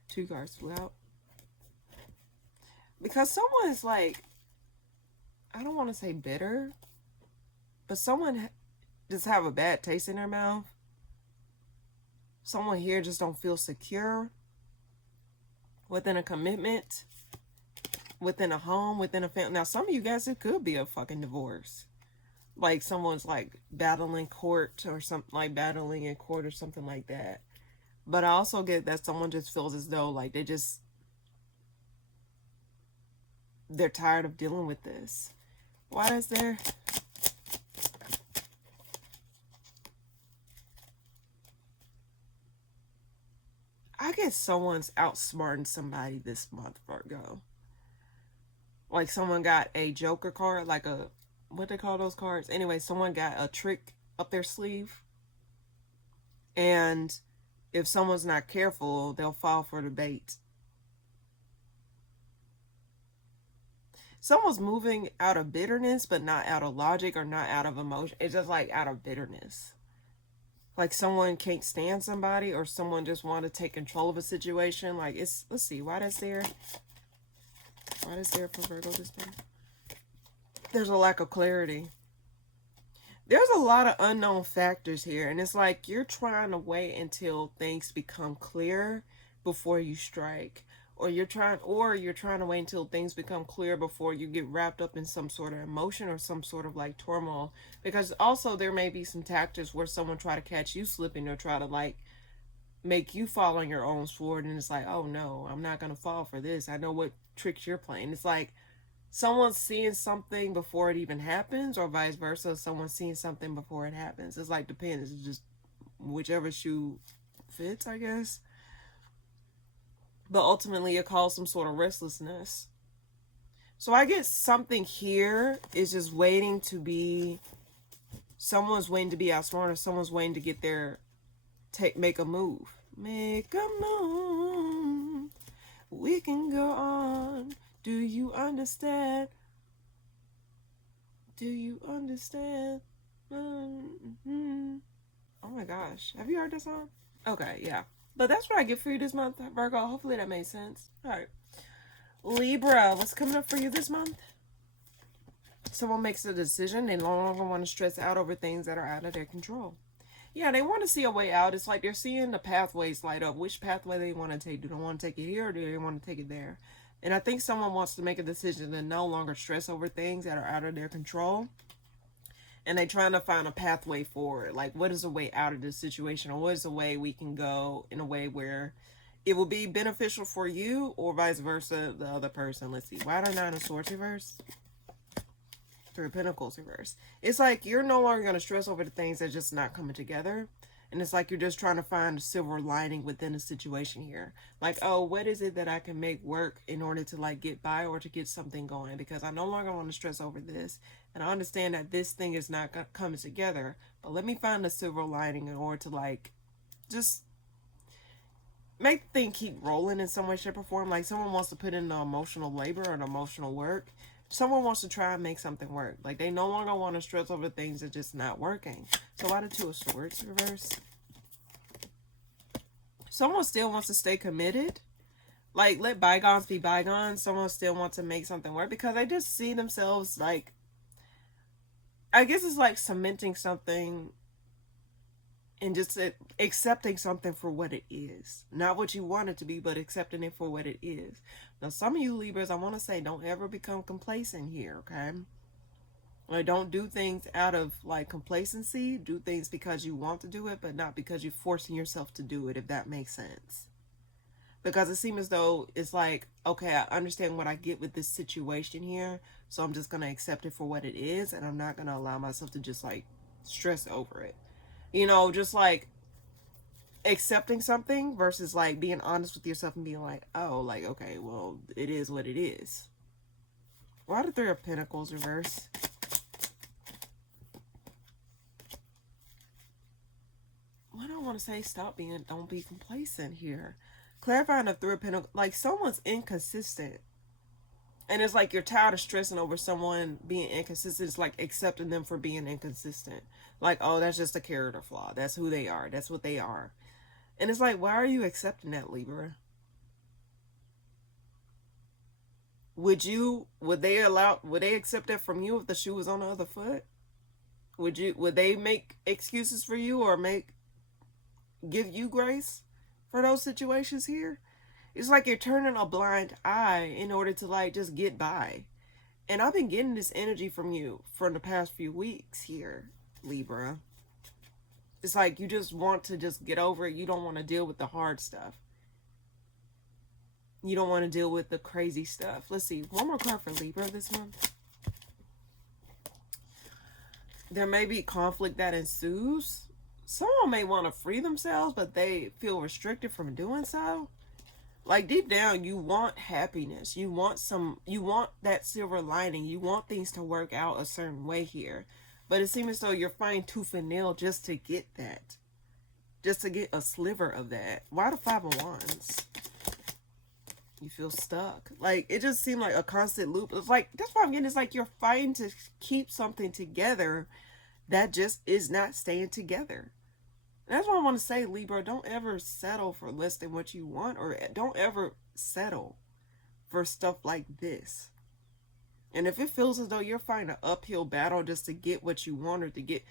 2 cards flew out. Because someone is like, I don't want to say bitter, but someone just have a bad taste in their mouth. Someone here just don't feel secure within a commitment, within a home, within a family. Now, some of you guys, it could be a fucking divorce. Like someone's like battling court or something, like battling in court or something like that. But I also get that someone just feels as though like they're tired of dealing with this. Why is there? I guess someone's outsmarting somebody this month, Virgo. Like someone got a Joker card, like a, what they call those cards? Anyway, someone got a trick up their sleeve. And if someone's not careful, they'll fall for the bait. Someone's moving out of bitterness, but not out of logic or not out of emotion. It's just like out of bitterness. Like someone can't stand somebody or someone just want to take control of a situation. Like it's, let's see, why that's there? Why is there for Virgo this month? There's a lack of clarity. There's a lot of unknown factors here. And it's like you're trying to wait until things become clear before you strike. Or you're trying to wait until things become clear before you get wrapped up in some sort of emotion or some sort of like turmoil. Because also there may be some tactics where someone try to catch you slipping or try to like make you fall on your own sword. And it's like, oh no, I'm not going to fall for this. I know what tricks you're playing. It's like someone's seeing something before it even happens, or vice versa. Someone's seeing something before it happens. It's like depends. It's just whichever shoe fits, I guess. But ultimately it caused some sort of restlessness. So I guess something here is just waiting to be, someone's waiting to be outsmarted, someone's waiting to get their, make a move. Make a move. We can go on. Do you understand? Do you understand? Mm-hmm. Oh my gosh. Have you heard this song? Okay, yeah. But that's what I get for you this month, Virgo. Hopefully that made sense. Alright. Libra, what's coming up for you this month? Someone makes a decision. They no longer want to stress out over things that are out of their control. Yeah, they want to see a way out. It's like they're seeing the pathways light up. Which pathway they want to take. Do they want to take it here or do they want to take it there? And I think someone wants to make a decision to no longer stress over things that are out of their control. And they're trying to find a pathway forward. Like, what is a way out of this situation? Or what is a way we can go in a way where it will be beneficial for you or vice versa, the other person. Let's see. Why the Nine of Swords reverse? 3 of Pentacles reverse. It's like you're no longer going to stress over the things that are just not coming together. And it's like you're just trying to find a silver lining within the situation here. Like, oh, what is it that I can make work in order to like get by or to get something going? Because I no longer want to stress over this. And I understand that this thing is not coming together. But let me find a silver lining in order to like just make the thing keep rolling in some way, shape, or form. Like someone wants to put in the emotional labor or the emotional work. Someone wants to try and make something work. Like they no longer want to stress over things that are just not working. So why the 2 of Swords reverse? Someone still wants to stay committed. Like, let bygones be bygones. Someone still wants to make something work because they just see themselves like, I guess it's like cementing something and just accepting something for what it is. Not what you want it to be, but accepting it for what it is. Now, some of you Libras, I want to say, don't ever become complacent here, okay? Like, don't do things out of, like, complacency. Do things because you want to do it, but not because you're forcing yourself to do it, if that makes sense. Because it seems as though it's like, okay, I understand what I get with this situation here, so I'm just going to accept it for what it is, and I'm not going to allow myself to just, like, stress over it. You know, just, like, accepting something versus, like, being honest with yourself and being like, oh, like, okay, well, it is what it is. Why the Three of Pentacles reverse? What do I want to say? Don't be complacent here. Clarifying the Three of Pentacles, like, someone's inconsistent. And it's like you're tired of stressing over someone being inconsistent. It's like accepting them for being inconsistent. Like, oh, that's just a character flaw. That's who they are. That's what they are. And it's like, why are you accepting that, Libra? Would they accept that from you if the shoe was on the other foot? Would they make excuses for you or give you grace for those situations here? It's like you're turning a blind eye in order to, like, just get by. And I've been getting this energy from you for the past few weeks here, Libra. It's like you just want to just get over it. You don't want to deal with the hard stuff. You don't want to deal with the crazy stuff. Let's see. One more card for Libra this month. There may be conflict that ensues. Someone may want to free themselves, but they feel restricted from doing so. Like, deep down, you want happiness. You want that silver lining. You want things to work out a certain way here. But it seems as though you're fighting tooth and nail just to get that. Just to get a sliver of that. Why the Five of Wands? You feel stuck. Like, it just seemed like a constant loop. It's like, that's what I'm getting. It's like you're fighting to keep something together that just is not staying together. That's what I want to say, Libra. Don't ever settle for less than what you want, or don't ever settle for stuff like this. And if it feels as though you're fighting an uphill battle just to get what you want, or to get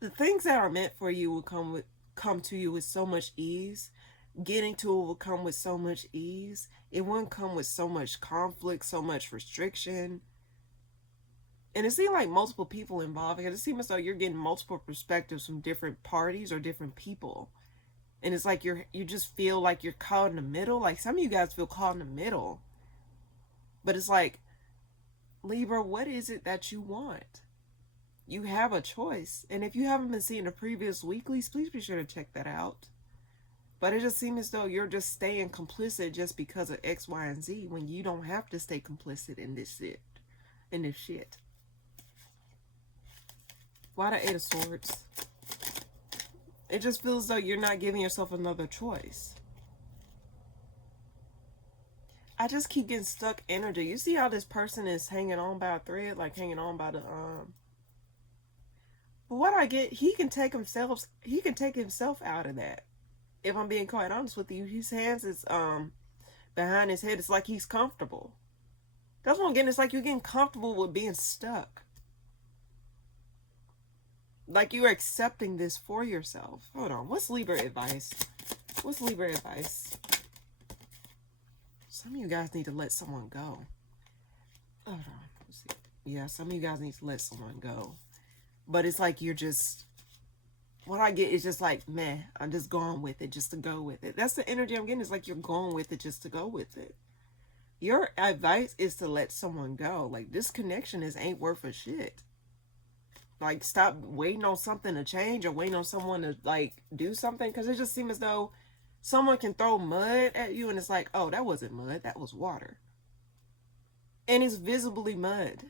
the things that are meant for you, will come to you with so much ease. Getting to it will come with so much ease. It won't come with so much conflict, so much restriction. And it seems like multiple people involved. It seems as though you're getting multiple perspectives from different parties or different people. And it's like you just feel like you're caught in the middle. Like, some of you guys feel caught in the middle. But it's like, Libra, what is it that you want? You have a choice. And if you haven't been seeing the previous weeklies, please be sure to check that out. But it just seems as though you're just staying complicit just because of X, Y, and Z, when you don't have to stay complicit in this shit. Why the Eight of Swords? It just feels though you're not giving yourself another choice. I just keep getting stuck energy. You see how this person is hanging on by a thread, like hanging on by the But what I get, he can take himself out of that. If I'm being quite honest with you, his hands is behind his head. It's like he's comfortable. That's what I'm getting. It's like you're getting comfortable with being stuck. Like you're accepting this for yourself. Hold on. What's Libra advice? What's Libra advice? Some of you guys need to let someone go. Hold on. Let's see. Yeah, some of you guys need to let someone go. But it's like you're just... What I get is just like, meh, I'm just going with it just to go with it. That's the energy I'm getting. It's like you're going with it just to go with it. Your advice is to let someone go. Like, this connection ain't worth a shit. Like, stop waiting on something to change or waiting on someone to, like, do something. Because it just seems as though someone can throw mud at you and it's like, oh, that wasn't mud. That was water. And it's visibly mud.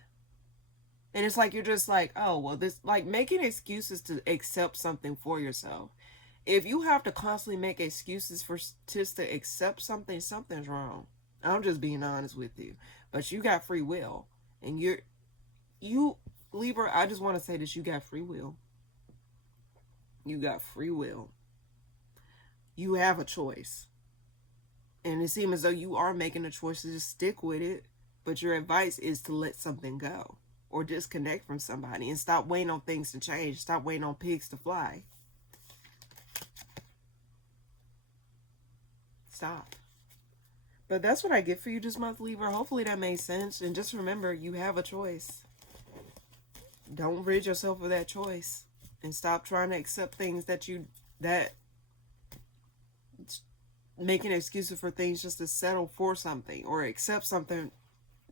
And it's like, you're just like, oh, well, this, like, making excuses to accept something for yourself. If you have to constantly make excuses for just to accept something, something's wrong. I'm just being honest with you. But you got free will. And you, Libra, I just want to say that you got free will. You got free will. you have a choice. And it seems as though you are making a choice to just stick with it. But your advice is to let something go or disconnect from somebody and stop waiting on things to change. Stop waiting on pigs to fly. Stop. But that's what I get for you this month, Libra. Hopefully that made sense. And just remember, you have a choice. Don't rid yourself of that choice. And stop trying to accept things that making excuses for things just to settle for something or accept something.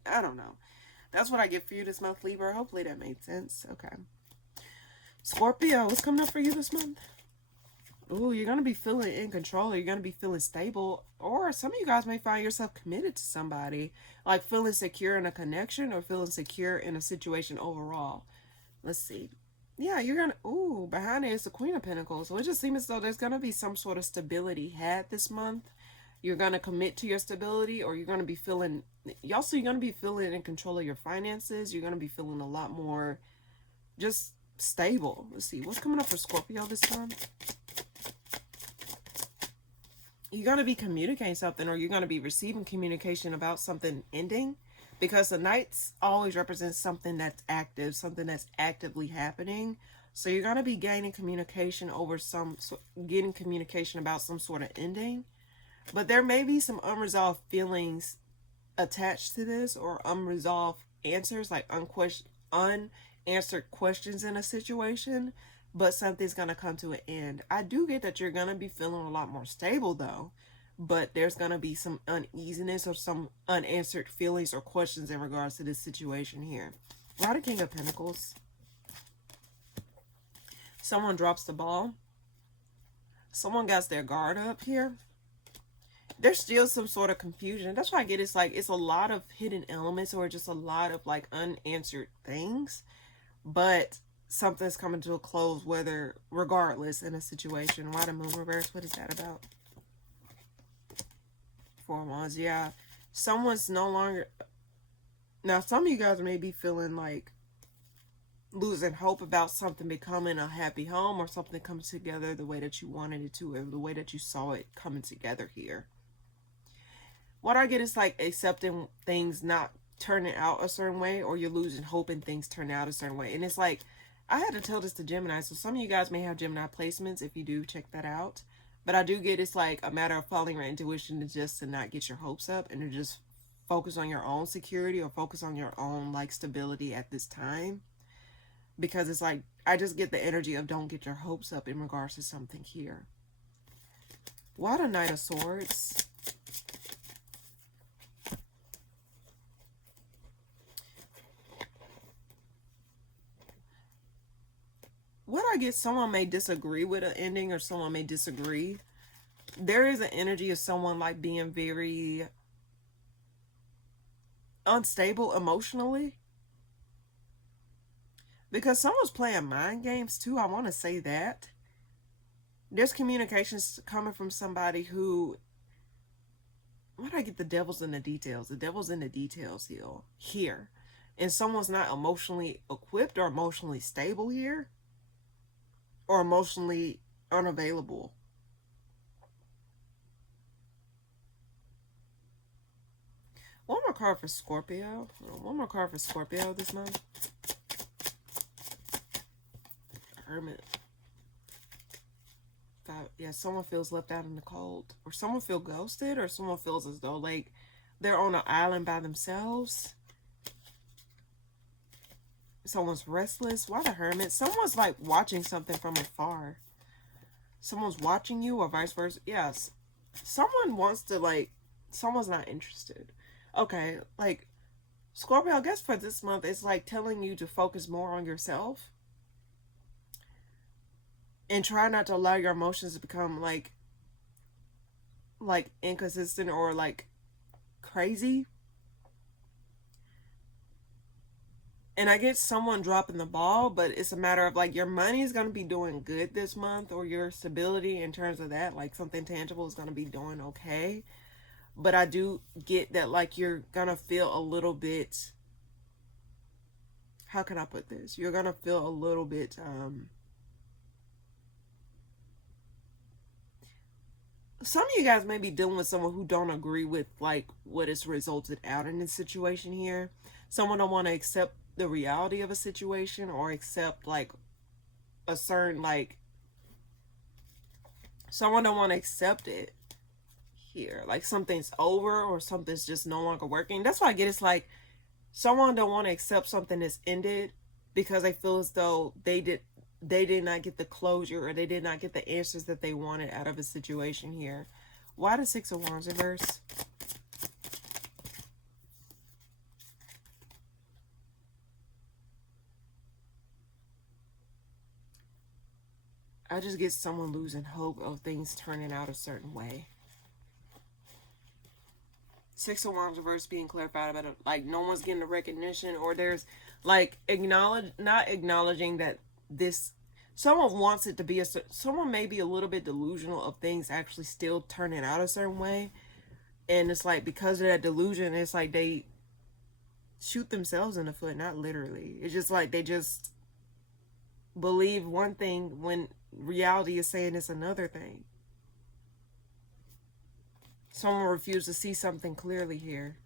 I don't know. That's what I get for you this month, Libra. Hopefully that made sense. Okay. Scorpio, what's coming up for you this month? Ooh, you're going to be feeling in control. Or you're going to be feeling stable. Or some of you guys may find yourself committed to somebody. Like feeling secure in a connection or feeling secure in a situation overall. Let's see. Yeah, you're going to... Ooh, behind it is the Queen of Pentacles. So it just seems as though there's going to be some sort of stability had this month. You're going to commit to your stability, or you're going to be feeling... Also, you're going to be feeling in control of your finances. You're going to be feeling a lot more just stable. Let's see. What's coming up for Scorpio this month? You're going to be communicating something, or you're going to be receiving communication about something ending, because the Knights always represent something that's active, something that's actively happening. So you're going to be gaining communication over getting communication about some sort of ending. But there may be some unresolved feelings attached to this, or unresolved answers, like unanswered questions in a situation. But something's going to come to an end. I do get that you're going to be feeling a lot more stable, though. But there's going to be some uneasiness or some unanswered feelings or questions in regards to this situation here. Why the King of Pentacles? Someone drops the ball. Someone got their guard up here. There's still some sort of confusion. That's why I get it's like it's a lot of hidden elements, or just a lot of like unanswered things. But something's coming to a close, regardless in a situation. Why the Moon reverse? What is that about? Four of Wands. Yeah. Someone's no longer... Now, some of you guys may be feeling like losing hope about something becoming a happy home, or something coming together the way that you wanted it to, or the way that you saw it coming together here. What I get is like accepting things not turning out a certain way, or you're losing hope in things turning out a certain way. And it's like, I had to tell this to Gemini, so some of you guys may have Gemini placements. If you do, check that out. But I do get it's like a matter of following your intuition, to not get your hopes up, and to just focus on your own security, or focus on your own like stability at this time. Because it's like, I just get the energy of don't get your hopes up in regards to something here. Why the Knight of Swords? What I get, someone may disagree with an ending, or someone may disagree. There is an energy of someone like being very unstable emotionally. Because someone's playing mind games too. I want to say that. There's communications coming from somebody who... Why do I get the devil's in the details? The devil's in the details here. And someone's not emotionally equipped or emotionally stable here. Or emotionally unavailable. One more card for Scorpio. One more card for Scorpio this month. Hermit. Yeah, someone feels left out in the cold. Or someone feels ghosted. Or someone feels as though like they're on an island by themselves. Someone's restless. Why the Hermit? Someone's like watching something from afar. Someone's watching you, or vice versa. Yes. Someone wants to like... Someone's not interested. Okay, like Scorpio, I guess for this month, it's like telling you to focus more on yourself. And try not to allow your emotions to become like inconsistent or like crazy. And I get someone dropping the ball, but it's a matter of like your money is going to be doing good this month, or your stability in terms of that, like something tangible is going to be doing okay. But I do get that like you're going to feel a little bit, how can I put this? You're going to feel a little bit some of you guys may be dealing with someone who don't agree with like what has resulted out in this situation here. Someone don't want to accept the reality of a situation or accept like a certain like someone don't want to accept it here. Like something's over or something's just no longer working. That's why I get it's like someone don't want to accept something that's ended because they feel as though they did not get the closure or they did not get the answers that they wanted out of a situation here. Why the Six of Wands reverse? I just get someone losing hope of things turning out a certain way. Six of Wands reverse being clarified about it, like no one's getting the recognition, or there's like not acknowledging that this someone wants it to be someone may be a little bit delusional of things actually still turning out a certain way, and it's like because of that delusion, it's like they shoot themselves in the foot, not literally. It's just like they just believe one thing when reality is saying it's another thing. Someone refused to see something clearly here.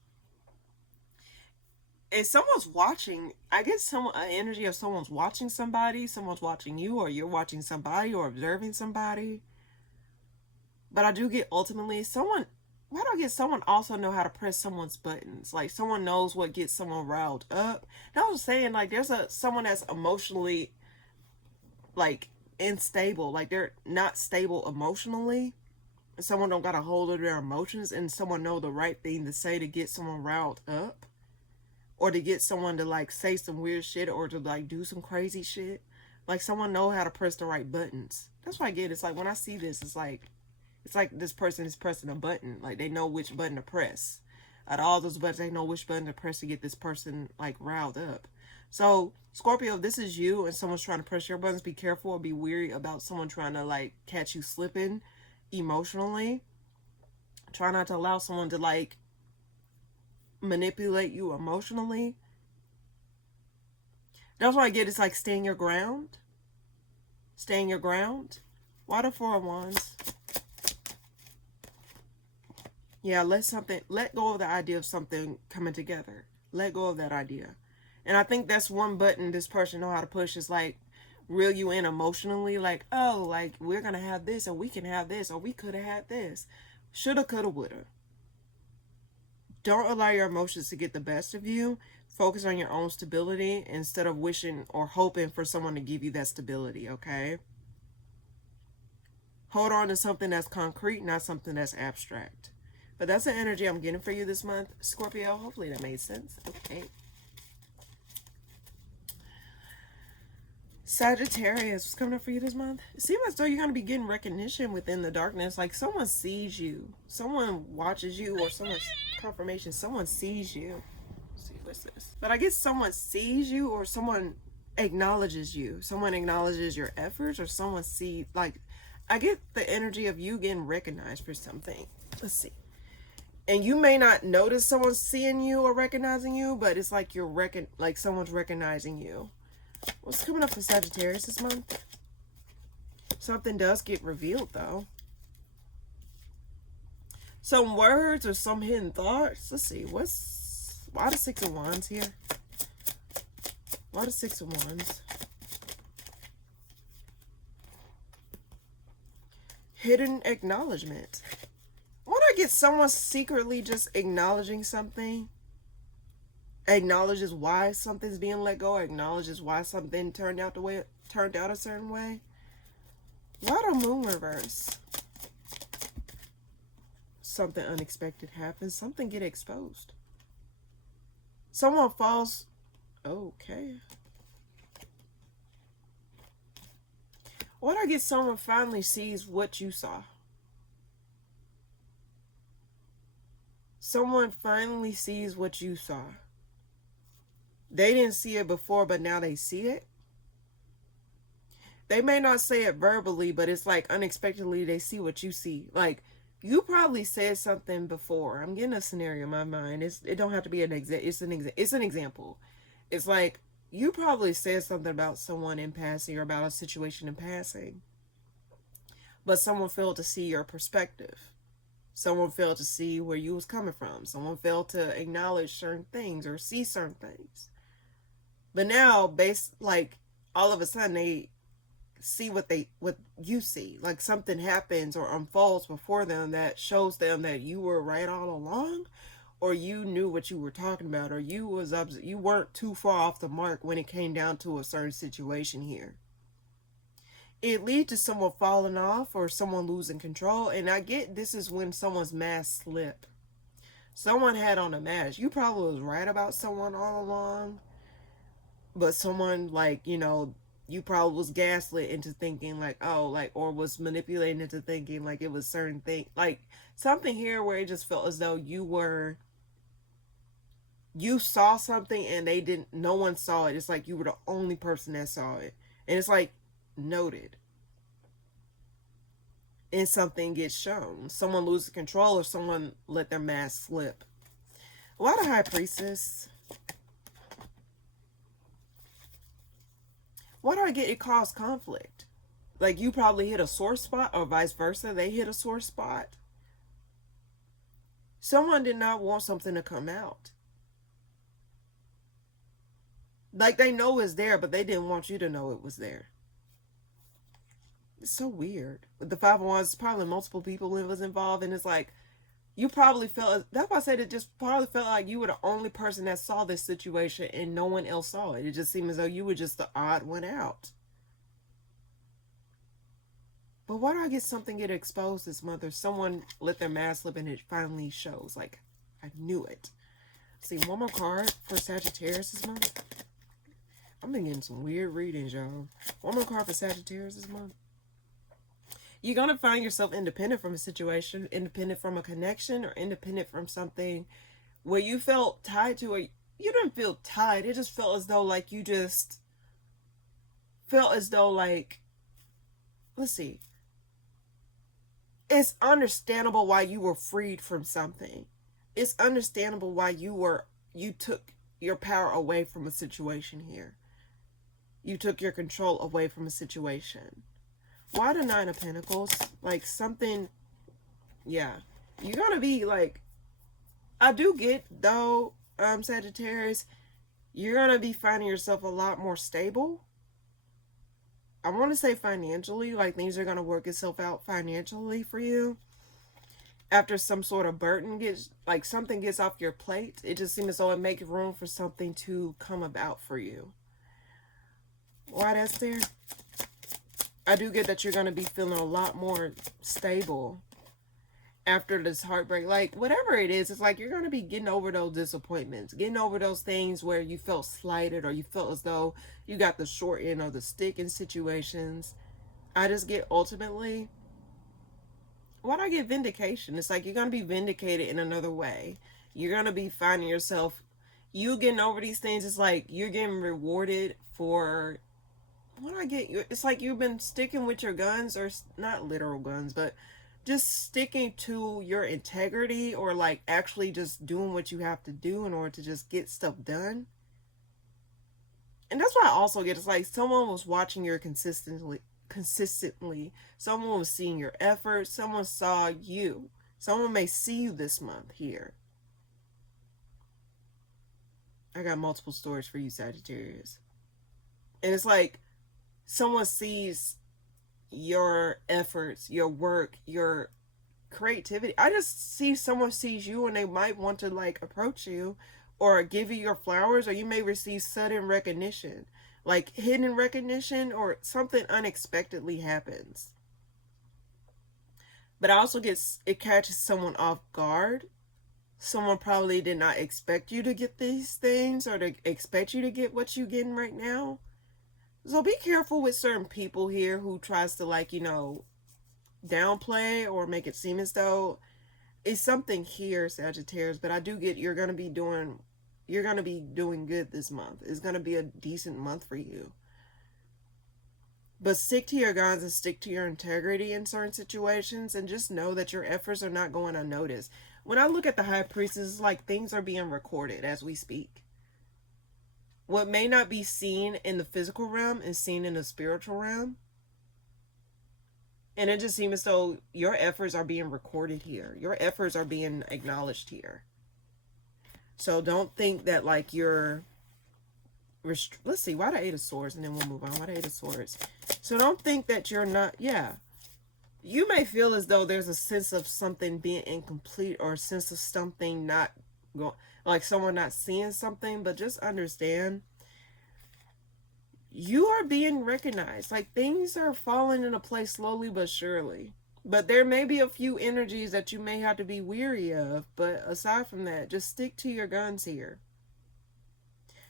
And someone's watching, I get someone an energy of someone's watching somebody, someone's watching you, or you're watching somebody or observing somebody. But I do get ultimately someone, why do I get someone also know how to press someone's buttons? Like someone knows what gets someone riled up. And I was saying like there's someone that's emotionally like unstable, like they're not stable emotionally. Someone don't got a hold of their emotions, and someone know the right thing to say to get someone riled up, or to get someone to like say some weird shit, or to like do some crazy shit. Like someone know how to press the right buttons. That's what I get. It's like when I see this, it's like this person is pressing a button. Like they know which button to press. Out of all those buttons, they know which button to press to get this person like riled up. So Scorpio, if this is you and someone's trying to press your buttons, be careful or be weary about someone trying to like catch you slipping emotionally. Try not to allow someone to like manipulate you emotionally. That's what I get. It's like staying your ground. Staying your ground. Why the Four of Wands? Yeah, let go of the idea of something coming together. Let go of that idea. And I think that's one button this person know how to push, is like reel you in emotionally, like, oh, like we're gonna have this, or we can have this, or we could have had this. Shoulda, coulda, woulda. Don't allow your emotions to get the best of you. Focus on your own stability instead of wishing or hoping for someone to give you that stability, okay? Hold on to something that's concrete, not something that's abstract. But that's the energy I'm getting for you this month, Scorpio. Hopefully that made sense. Okay. Sagittarius, what's coming up for you this month? It seems as though you're going to be getting recognition within the darkness. Like someone sees you. Someone watches you, or someone's confirmation. Someone sees you. Let's see, what's this? But I guess someone sees you, or someone acknowledges you. Someone acknowledges your efforts, or someone sees, like, I get the energy of you getting recognized for something. Let's see. And you may not notice someone seeing you or recognizing you, but it's like like someone's recognizing you. What's coming up for Sagittarius this month? Something does get revealed, though. Some words or some hidden thoughts. Let's see. Why the Six of Wands here? Why the Six of Wands? Hidden acknowledgement. Why do I get someone secretly just acknowledging something? Acknowledges why something's being let go. Acknowledges why something turned out a certain way. Why the Moon reverse? Something unexpected happens. Something get exposed. Someone falls. Okay. Why do I get someone finally sees what you saw? Someone finally sees what you saw. They didn't see it before, but now they see it. They may not say it verbally, but it's like unexpectedly they see what you see. Like, you probably said something before. I'm getting a scenario in my mind. It don't have to be an it's an example. It's like you probably said something about someone in passing, or about a situation in passing. but someone failed to see your perspective. Someone failed to see where you was coming from. Someone failed to acknowledge certain things or see certain things. But now, based, like, all of a sudden they see what you see. Like, something happens or unfolds before them that shows them that you were right all along, or you knew what you were talking about, or you weren't too far off the mark when it came down to a certain situation here. It leads to someone falling off or someone losing control. And I get this is when someone's mask slip. Someone had on a mask. You probably was right about someone all along, but someone, like, you probably was gaslit into thinking like, oh, like, or was manipulated into thinking like it was certain thing, like something here where it just felt as though you saw something and no one saw it. It's like you were the only person that saw it. And it's like, noted. And something gets shown. Someone loses control or someone let their mask slip. Why the High Priestess? Why do I get it caused conflict? Like, you probably hit a sore spot, or vice versa. They hit a sore spot. Someone did not want something to come out. Like, they know it's there, but they didn't want you to know it was there. It's so weird. With the Five of Wands, probably multiple people was involved, and it's like, you probably felt, that's why I said it just probably felt like you were the only person that saw this situation and no one else saw it. It just seemed as though you were just the odd one out. But why do I get something get exposed this month, or someone let their mask slip and it finally shows? Like, I knew it. See, one more card for Sagittarius this month. I've been getting some weird readings, y'all. One more card for Sagittarius this month. You're going to find yourself independent from a situation, independent from a connection, or independent from something where you felt tied to, or you didn't feel tied. It just felt as though, like, you just felt as though, like, let's see. It's understandable why you were freed from something. It's understandable why you took your power away from a situation here. You took your control away from a situation. Why the Nine of Pentacles? Like, something, yeah. You're going to be, like, I do get, though, Sagittarius, you're going to be finding yourself a lot more stable. I want to say financially, like, things are going to work itself out financially for you. After some sort of burden gets, like, something gets off your plate, it just seems as though it makes room for something to come about for you. Why that's there? I do get that you're going to be feeling a lot more stable after this heartbreak. Like, whatever it is, it's like you're going to be getting over those disappointments, getting over those things where you felt slighted or you felt as though you got the short end of the stick in situations. I just get ultimately, why do I get vindication? It's like you're going to be vindicated in another way. You're going to be finding yourself, you getting over these things. It's like you're getting rewarded for, what do I get? It's like you've been sticking with your guns, or not literal guns, but just sticking to your integrity, or like actually just doing what you have to do in order to just get stuff done. And that's why I also get, it's like someone was watching your consistently. Someone was seeing your efforts. Someone saw you. Someone may see you this month here. I got multiple stories for you, Sagittarius. And it's like someone sees your efforts, your work, your creativity. I just see someone sees you and they might want to, like, approach you or give you your flowers, or you may receive sudden recognition, like hidden recognition, or something unexpectedly happens. But I also get, it catches someone off guard. Someone probably did not expect you to get these things, or to expect you to get what you're getting right now. So be careful with certain people here who tries to, like, downplay or make it seem as though it's something here, Sagittarius. But I do get you're going to be doing good this month. It's going to be a decent month for you. But stick to your guns and stick to your integrity in certain situations, and just know that your efforts are not going unnoticed. When I look at the High Priestess, it's like things are being recorded as we speak. What may not be seen in the physical realm is seen in the spiritual realm. And it just seems as though your efforts are being recorded here. Your efforts are being acknowledged here. So don't think that like you're let's see, why the Eight of Swords, and then we'll move on. Why the Eight of Swords? So don't think that you're not, yeah. You may feel as though there's a sense of something being incomplete, or a sense of something not going, like someone not seeing something, but just understand you are being recognized. Like things are falling into place slowly but surely. But there may be a few energies that you may have to be weary of. But aside from that, just stick to your guns here.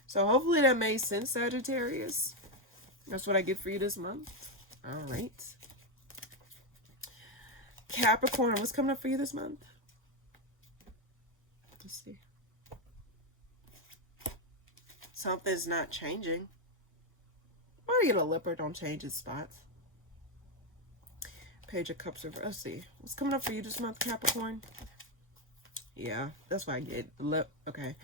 So hopefully that made sense, Sagittarius. That's what I get for you this month. All right. Capricorn, what's coming up for you this month? Let's see. Something's not changing. Why do you get a leopard? Don't change its spots. Page of Cups. Let's see. What's coming up for you this month, Capricorn? Yeah, that's what I get. Okay.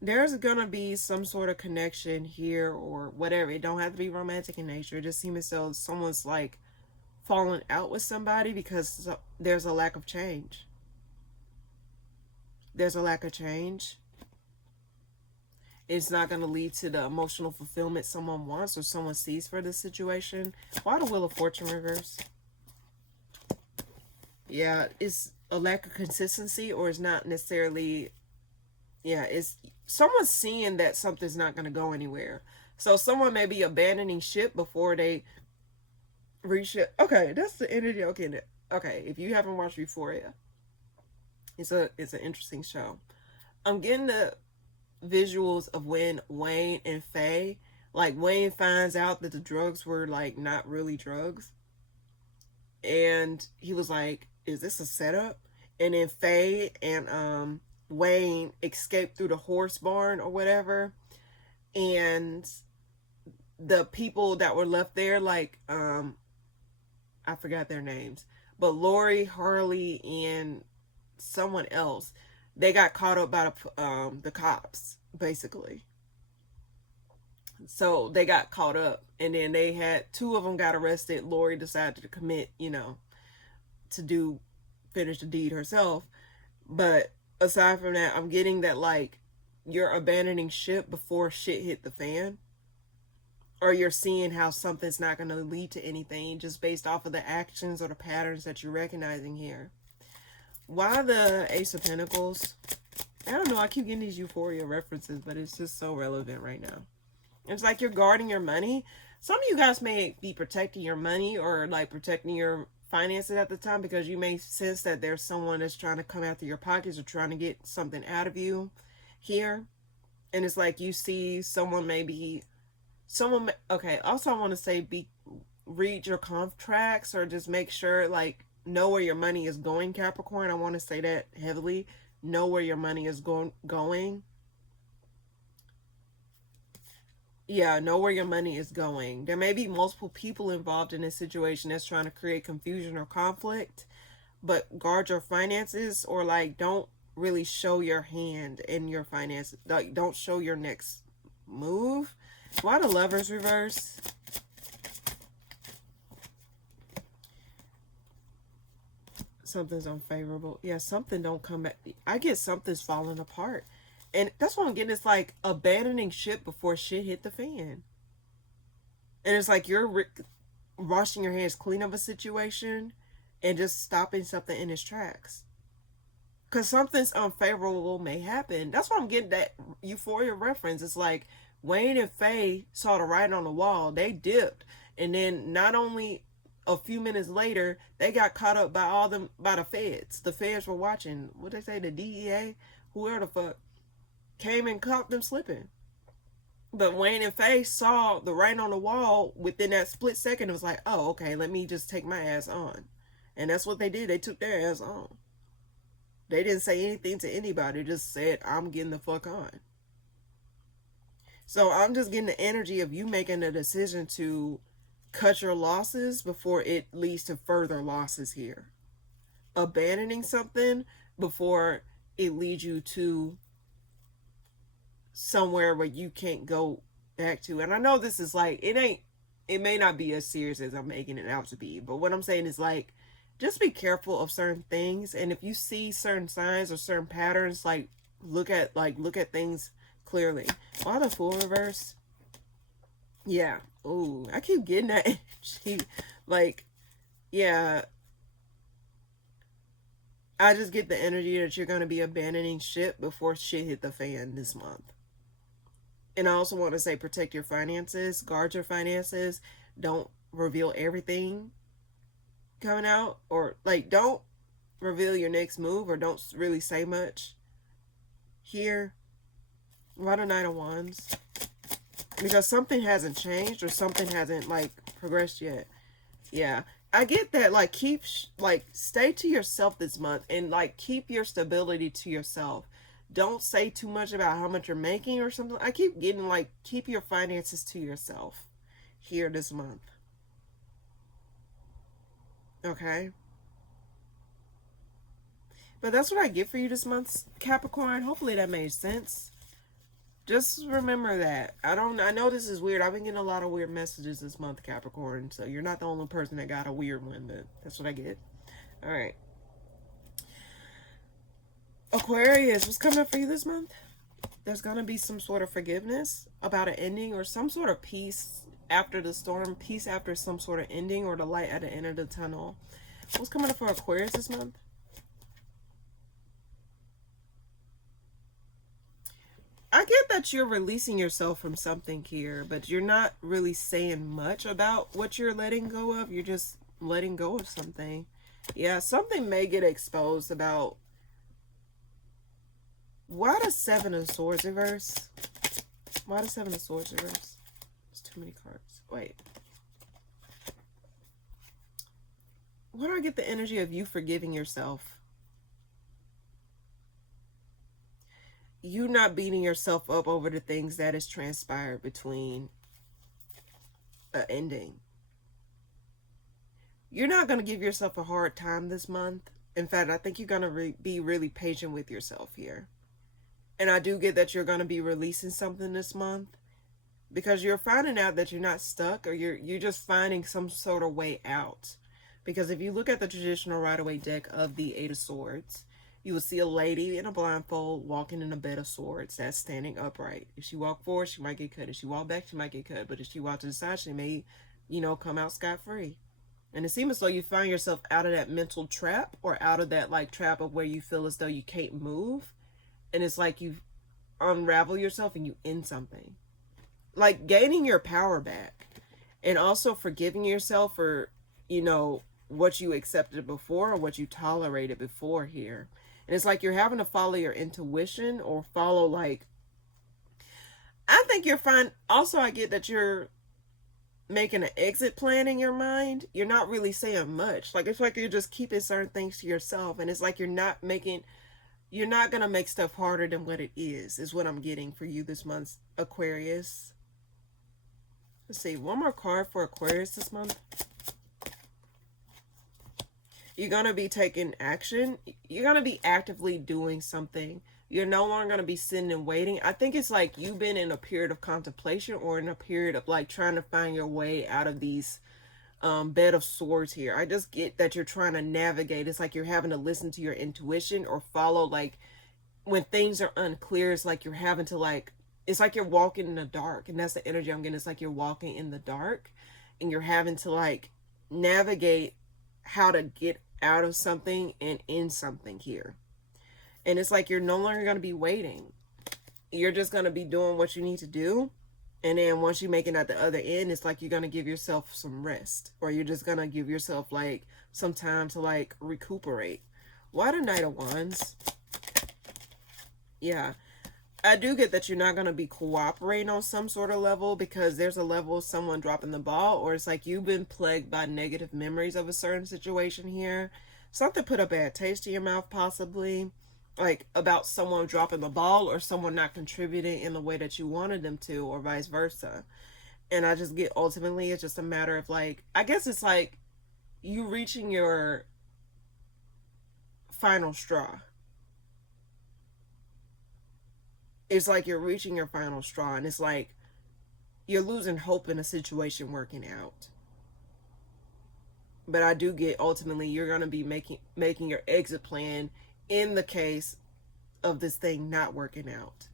There's gonna be some sort of connection here or whatever. It don't have to be romantic in nature. It just seems as though someone's like falling out with somebody because there's a lack of change. There's a lack of change. It's not going to lead to the emotional fulfillment someone wants or someone sees for this situation. Why the Wheel of Fortune reverse? Yeah, it's a lack of consistency, or it's not necessarily, yeah, it's someone's seeing that something's not going to go anywhere. So someone may be abandoning ship before they reach it. Okay, that's the energy. Okay, if you haven't watched Euphoria, it's an interesting show. I'm getting the visuals of when Wayne and Faye, like Wayne finds out that the drugs were like not really drugs, and he was like, is this a setup? And then Faye and Wayne escaped through the horse barn or whatever, and the people that were left there, like I forgot their names, but Lori, Harley, and someone else, they got caught up by the cops, basically. So they got caught up, and then they had two of them got arrested. Lori decided to commit, to finish the deed herself. But aside from that, I'm getting that like you're abandoning ship before shit hit the fan, or you're seeing how something's not going to lead to anything just based off of the actions or the patterns that you're recognizing here. Why the Ace of Pentacles? I don't know, I keep getting these Euphoria references, but it's just so relevant right now. It's like you're guarding your money. Some of you guys may be protecting your money or like protecting your finances at the time, because you may sense that there's someone that's trying to come after your pockets or trying to get something out of you here. And it's like you see someone okay, also I want to say read your contracts, or just make sure, like, know where your money is going, Capricorn. I want to say that heavily. Know where your money is going. Yeah, know where your money is going. There may be multiple people involved in this situation that's trying to create confusion or conflict, but guard your finances, or like don't really show your hand in your finances. Like, don't show your next move. Why the Lovers reverse? Something's unfavorable. Yeah, something don't come back. I get something's falling apart. And that's what I'm getting. It's like abandoning ship before shit hit the fan. And it's like you're washing your hands clean of a situation and just stopping something in its tracks. Because something's unfavorable may happen. That's why I'm getting that Euphoria reference. It's like Wayne and Faye saw the writing on the wall. They dipped. And then not only a few minutes later, they got caught up by the feds. The feds were watching. What they say? The DEA? Whoever the fuck came and caught them slipping. But Wayne and Faye saw the writing on the wall within that split second. It was like, oh, okay, let me just take my ass on. And that's what they did. They took their ass on. They didn't say anything to anybody. Just said, I'm getting the fuck on. So I'm just getting the energy of you making a decision to cut your losses before it leads to further losses here. Abandoning something before it leads you to somewhere where you can't go back to. And I know this is like, it ain't it may not be as serious as I'm making it out to be, but what I'm saying is like, just be careful of certain things, and if you see certain signs or certain patterns, like look at things clearly. Why the Fool reverse? Yeah. Ooh, I keep getting that energy. Like, yeah, I just get the energy that you're gonna be abandoning shit before shit hit the fan this month. And I also want to say protect your finances, guard your finances, don't reveal everything coming out, or like don't reveal your next move, or don't really say much here. Why the Knight of Wands? Because something hasn't changed or something hasn't like progressed yet. Yeah. I get that, like keep like stay to yourself this month, and like keep your stability to yourself. Don't say too much about how much you're making or something. I keep getting like keep your finances to yourself here this month. Okay? But that's what I get for you this month, Capricorn. Hopefully that made sense. Just remember that. I know this is weird. I've been getting a lot of weird messages this month, Capricorn. So you're not the only person that got a weird one, but that's what I get. All right. Aquarius, what's coming up for you this month? There's going to be some sort of forgiveness about an ending, or some sort of peace after the storm, peace after some sort of ending, or the light at the end of the tunnel. What's coming up for Aquarius this month? I get that you're releasing yourself from something here, but you're not really saying much about what you're letting go of. You're just letting go of something. Yeah, something may get exposed about... Why does Seven of Swords reverse? Why does Seven of Swords reverse? There's too many cards. Wait. Why do I get the energy of you forgiving yourself? You not beating yourself up over the things that has transpired between an ending. You're not going to give yourself a hard time this month. In fact, I think you're going to be really patient with yourself here. And I do get that you're going to be releasing something this month, because you're finding out that you're not stuck, or you're just finding some sort of way out. Because if you look at the traditional Rider-Waite deck of the Eight of Swords, you will see a lady in a blindfold walking in a bed of swords that's standing upright. If she walk forward, she might get cut. If she walk back, she might get cut. But if she walk to the side, she may, come out scot-free. And it seems as though you find yourself out of that mental trap, or out of that like trap of where you feel as though you can't move. And it's like you unravel yourself and you end something. Like gaining your power back. And also forgiving yourself for, what you accepted before, or what you tolerated before here. And it's like you're having to follow your intuition, or follow like... I think you're fine. Also, I get that you're making an exit plan in your mind. You're not really saying much. Like, it's like you're just keeping certain things to yourself. And it's like you're not going to make stuff harder than what it is what I'm getting for you this month, Aquarius. Let's see, one more card for Aquarius this month. You're going to be taking action. You're going to be actively doing something. You're no longer going to be sitting and waiting. I think it's like you've been in a period of contemplation, or in a period of like trying to find your way out of these bed of swords here. I just get that you're trying to navigate. It's like you're having to listen to your intuition, or follow, like when things are unclear, it's like you're having to like, it's like you're walking in the dark. And that's the energy I'm getting. It's like you're walking in the dark, and you're having to like navigate how to get out of something and in something here. And it's like you're no longer going to be waiting. You're just going to be doing what you need to do. And then once you make it at the other end, it's like you're going to give yourself some rest, or you're just going to give yourself like some time to like recuperate. Why the Knight of Wands? Yeah, I do get that you're not going to be cooperating on some sort of level, because there's a level of someone dropping the ball, or it's like you've been plagued by negative memories of a certain situation here. Something put a bad taste in your mouth, possibly, like about someone dropping the ball, or someone not contributing in the way that you wanted them to, or vice versa. And I just get, ultimately, it's just a matter of like, I guess it's like you reaching your final straw. It's like you're reaching your final straw, and it's like you're losing hope in a situation working out. But I do get, ultimately, you're going to be making your exit plan in the case of this thing not working out.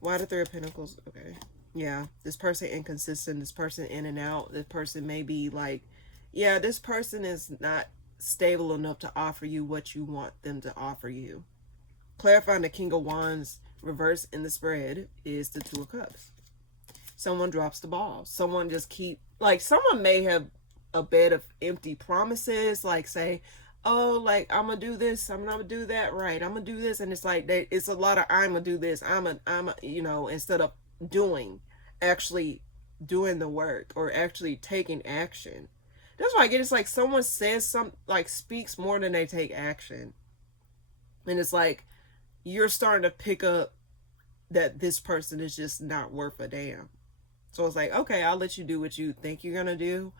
Why the Three of Pentacles? Okay. Yeah, this person inconsistent, this person in and out, this person may be like, yeah, this person is not stable enough to offer you what you want them to offer you. Clarifying the King of Wands reverse in the spread is the Two of Cups. Someone drops the ball. Someone just someone may have a bed of empty promises, like say, oh, like, I'm gonna do this, I'm gonna do that, right, I'm gonna do this, and it's like it's a lot of I'm gonna do this, I'm a instead of actually doing the work or actually taking action. That's why I get, it's like someone says something, like speaks more than they take action, and it's like you're starting to pick up that this person is just not worth a damn. So it's like, okay, I'll let you do what you think you're gonna do.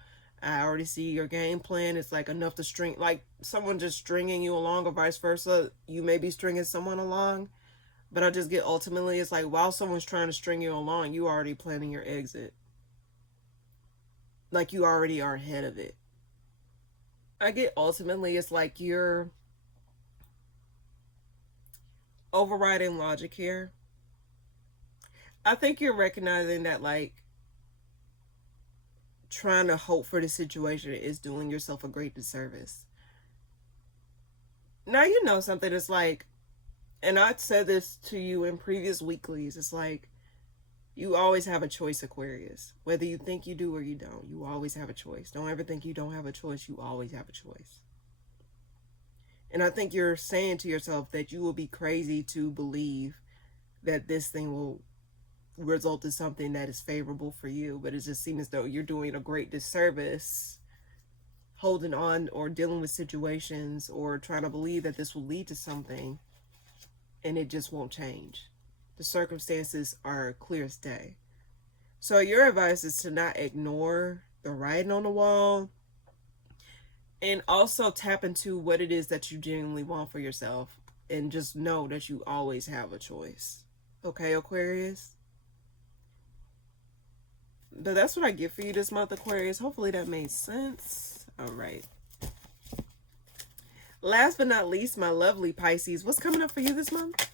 I already see your game plan. It's like enough to string, like someone just stringing you along, or vice versa. You may be stringing someone along, but I just get, ultimately, it's like while someone's trying to string you along, you already planning your exit. Like you already are ahead of it. I get, ultimately, it's like you're overriding logic here. I think you're recognizing that, like, trying to hope for the situation is doing yourself a great disservice. Now, you know something, it's like, and I said this to you in previous weeklies, it's like, you always have a choice, Aquarius. Whether you think you do or you don't, you always have a choice. Don't ever think you don't have a choice. You always have a choice. And I think you're saying to yourself that you will be crazy to believe that this thing will result in something that is favorable for you, but it just seems as though you're doing a great disservice holding on or dealing with situations or trying to believe that this will lead to something, and it just won't change. The circumstances are clear as day. So your advice is to not ignore the writing on the wall, and also tap into what it is that you genuinely want for yourself, and just know that you always have a choice. Okay, Aquarius? But that's what I get for you this month, Aquarius. Hopefully that made sense. All right. Last but not least, my lovely Pisces. What's coming up for you this month?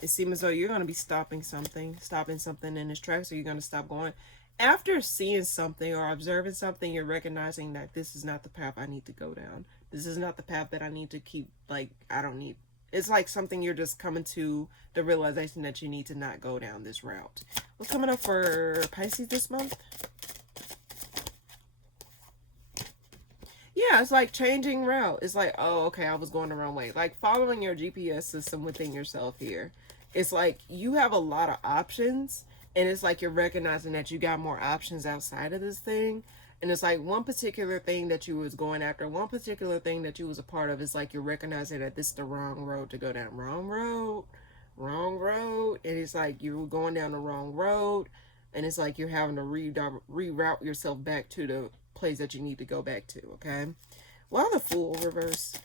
It seems as though you're going to be stopping something in its tracks, or you're going to stop going. After seeing something or observing something, you're recognizing that this is not the path I need to go down. This is not the path that I need to keep, like, I don't need. It's like something you're just coming to the realization that you need to not go down this route. What's coming up for Pisces this month? Yeah, it's like changing route. It's like, oh, okay, I was going the wrong way. Like following your GPS system within yourself here. It's like you have a lot of options, and it's like you're recognizing that you got more options outside of this thing. And it's like one particular thing that you was going after, one particular thing that you was a part of, is like you're recognizing that this is the wrong road to go down. Wrong road. And it's like you're going down the wrong road, and it's like you're having to reroute yourself back to the place that you need to go back to, okay? Why the Fool reverse?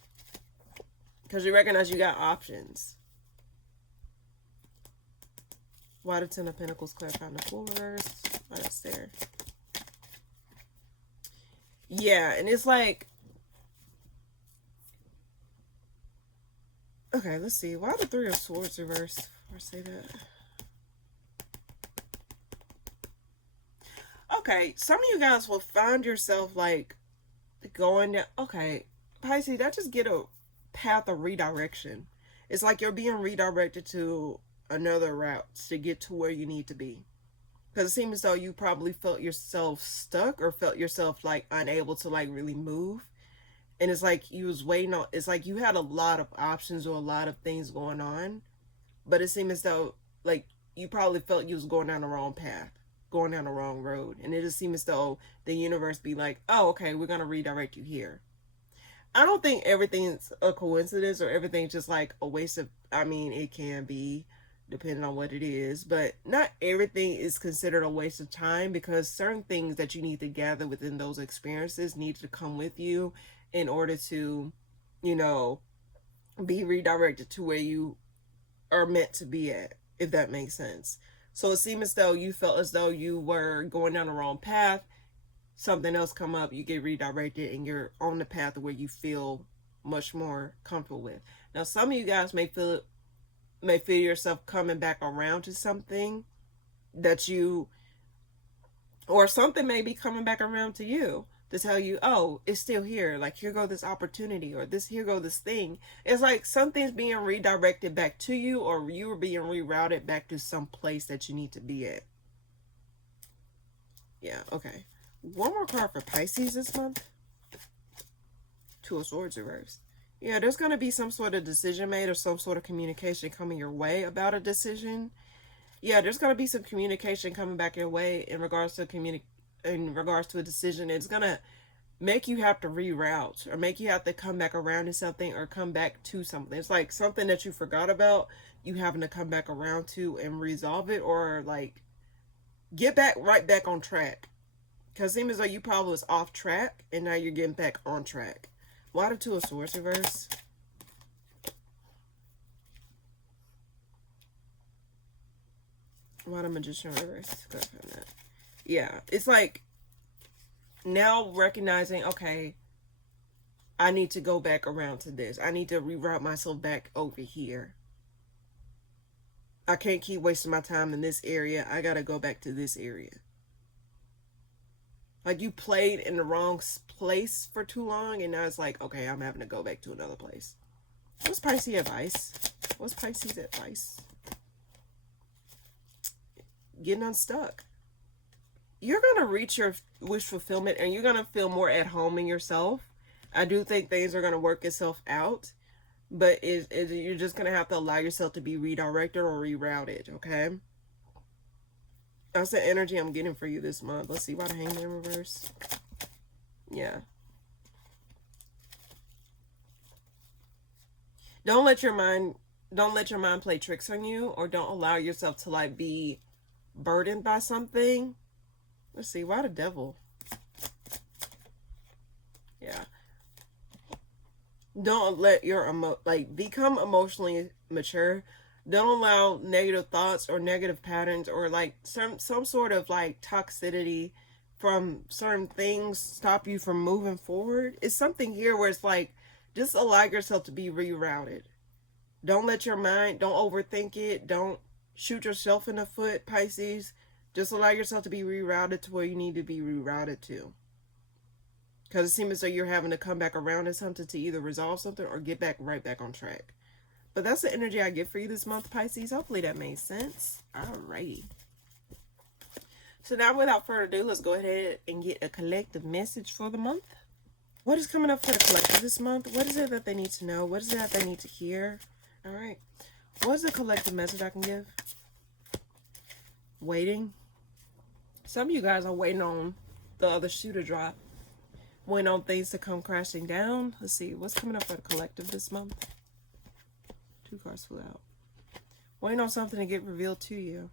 Because you recognize you got options. Why the Ten of Pentacles clarifying the Fool reverse? Why that's there? Yeah, and it's like, okay, let's see. Why the Three of Swords reverse? Before I say that. Okay, some of you guys will find yourself like going down. Okay, Pisces, that just get a path of redirection. It's like you're being redirected to another route to get to where you need to be. Because it seems as though you probably felt yourself stuck, or felt yourself like unable to like really move. And it's like you was waiting on, it's like you had a lot of options or a lot of things going on. But it seemed as though like you probably felt you was going down the wrong path, going down the wrong road. And it just seemed as though the universe be like, oh, okay, we're going to redirect you here. I don't think everything's a coincidence or everything's just like a waste of, I mean, it can be, depending on what it is, but not everything is considered a waste of time, because certain things that you need to gather within those experiences need to come with you in order to, you know, be redirected to where you are meant to be at. if that makes sense. So it seemed as though you felt as though you were going down the wrong path. Something else come up, you get redirected, and you're on the path where you feel much more comfortable with. Now, some of you guys may feel yourself coming back around to something that you, or something may be coming back around to you to tell you, oh, it's still here. Like, here go this opportunity, or here go this thing. It's like something's being redirected back to you, or you are being rerouted back to some place that you need to be at. Yeah, okay. One more card for Pisces this month. Two of Swords reversed. Yeah, there's going to be some sort of decision made, or some sort of communication coming your way about a decision. Yeah, there's going to be some communication coming back your way in regards to a decision. It's going to make you have to reroute, or make you have to come back around to something, or come back to something. It's like something that you forgot about, you having to come back around to and resolve it, or like get right back on track. Because it seems as though you probably was off track, and now you're getting back on track. Why the Two of Swords reverse? Why the Magician reverse? Yeah, it's like now recognizing, okay, I need to go back around to this. I need to reroute myself back over here. I can't keep wasting my time in this area. I got to go back to this area. Like, you played in the wrong place for too long, and now it's like, okay, I'm having to go back to another place. What's Pisces advice? What's Pisces advice? Getting unstuck. You're going to reach your wish fulfillment, and you're going to feel more at home in yourself. I do think things are going to work itself out, but you're just going to have to allow yourself to be redirected or rerouted, okay? That's the energy I'm getting for you this month. Let's see why the Hangman reverse. Yeah. Don't let your mind play tricks on you, or don't allow yourself to like be burdened by something. Let's see, why the Devil? Yeah. Don't let your become emotionally mature. Don't allow negative thoughts or negative patterns, or like some sort of like toxicity from certain things stop you from moving forward. It's something here where it's like, just allow yourself to be rerouted. Don't let your mind, don't overthink it. Don't shoot yourself in the foot, Pisces. Just allow yourself to be rerouted to where you need to be rerouted to. Because it seems as though you're having to come back around to something to either resolve something or get right back on track. But that's the energy I get for you this month, Pisces. Hopefully that made sense. Alrighty. So now, without further ado, let's go ahead and get a collective message for the month. What is coming up for the collective this month? What is it that they need to know? What is it that they need to hear? Alright. What is the collective message I can give? Waiting. Some of you guys are waiting on the other shoe to drop. Waiting on things to come crashing down. Let's see. What's coming up for the collective this month? Two cards flew out. Waiting on something to get revealed to you.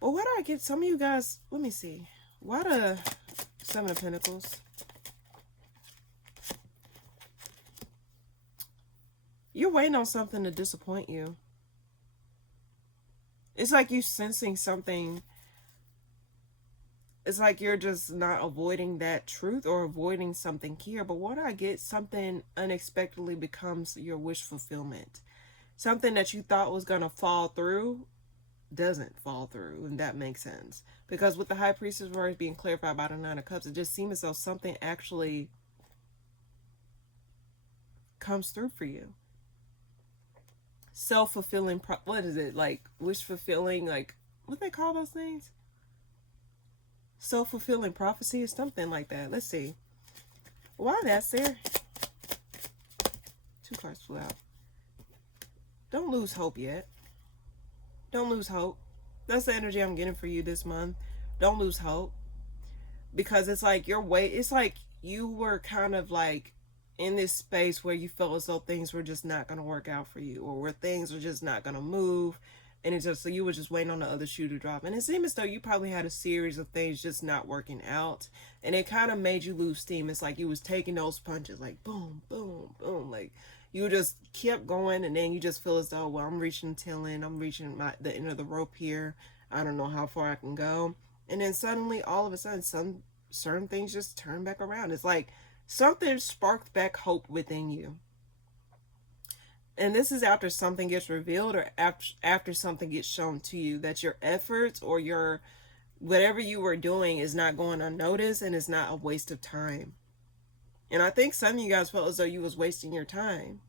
But why do I get some of you guys? Let me see. Why the Seven of Pentacles? You're waiting on something to disappoint you. It's like you sensing something. It's like you're just not avoiding that truth or avoiding something here. But what I get, something unexpectedly becomes your wish fulfillment. Something that you thought was going to fall through doesn't fall through, and that makes sense. Because with the High Priestess words being clarified by the Nine of Cups, it just seems as though something actually comes through for you. Self-fulfilling, what is it? Like wish fulfilling, like what they call those things? Self-fulfilling prophecy or something like that. Let's see. Why that's there? Two cards flew out. Don't lose hope yet. Don't lose hope. That's the energy I'm getting for you this month. Don't lose hope. Because it's like it's like you were kind of like in this space where you felt as though things were just not going to work out for you, or where things are just not going to move. And it's just, so you were just waiting on the other shoe to drop. And it seemed as though you probably had a series of things just not working out. And it kind of made you lose steam. It's like you was taking those punches, like boom, boom, boom. Like you just kept going, and then you just feel as though, well, I'm reaching the tail end. I'm reaching the end of the rope here. I don't know how far I can go. And then suddenly, all of a sudden, some certain things just turn back around. It's like something sparked back hope within you. And this is after something gets revealed, or after something gets shown to you, that your efforts or your whatever you were doing is not going unnoticed and is not a waste of time. And I think some of you guys felt as though you was wasting your time,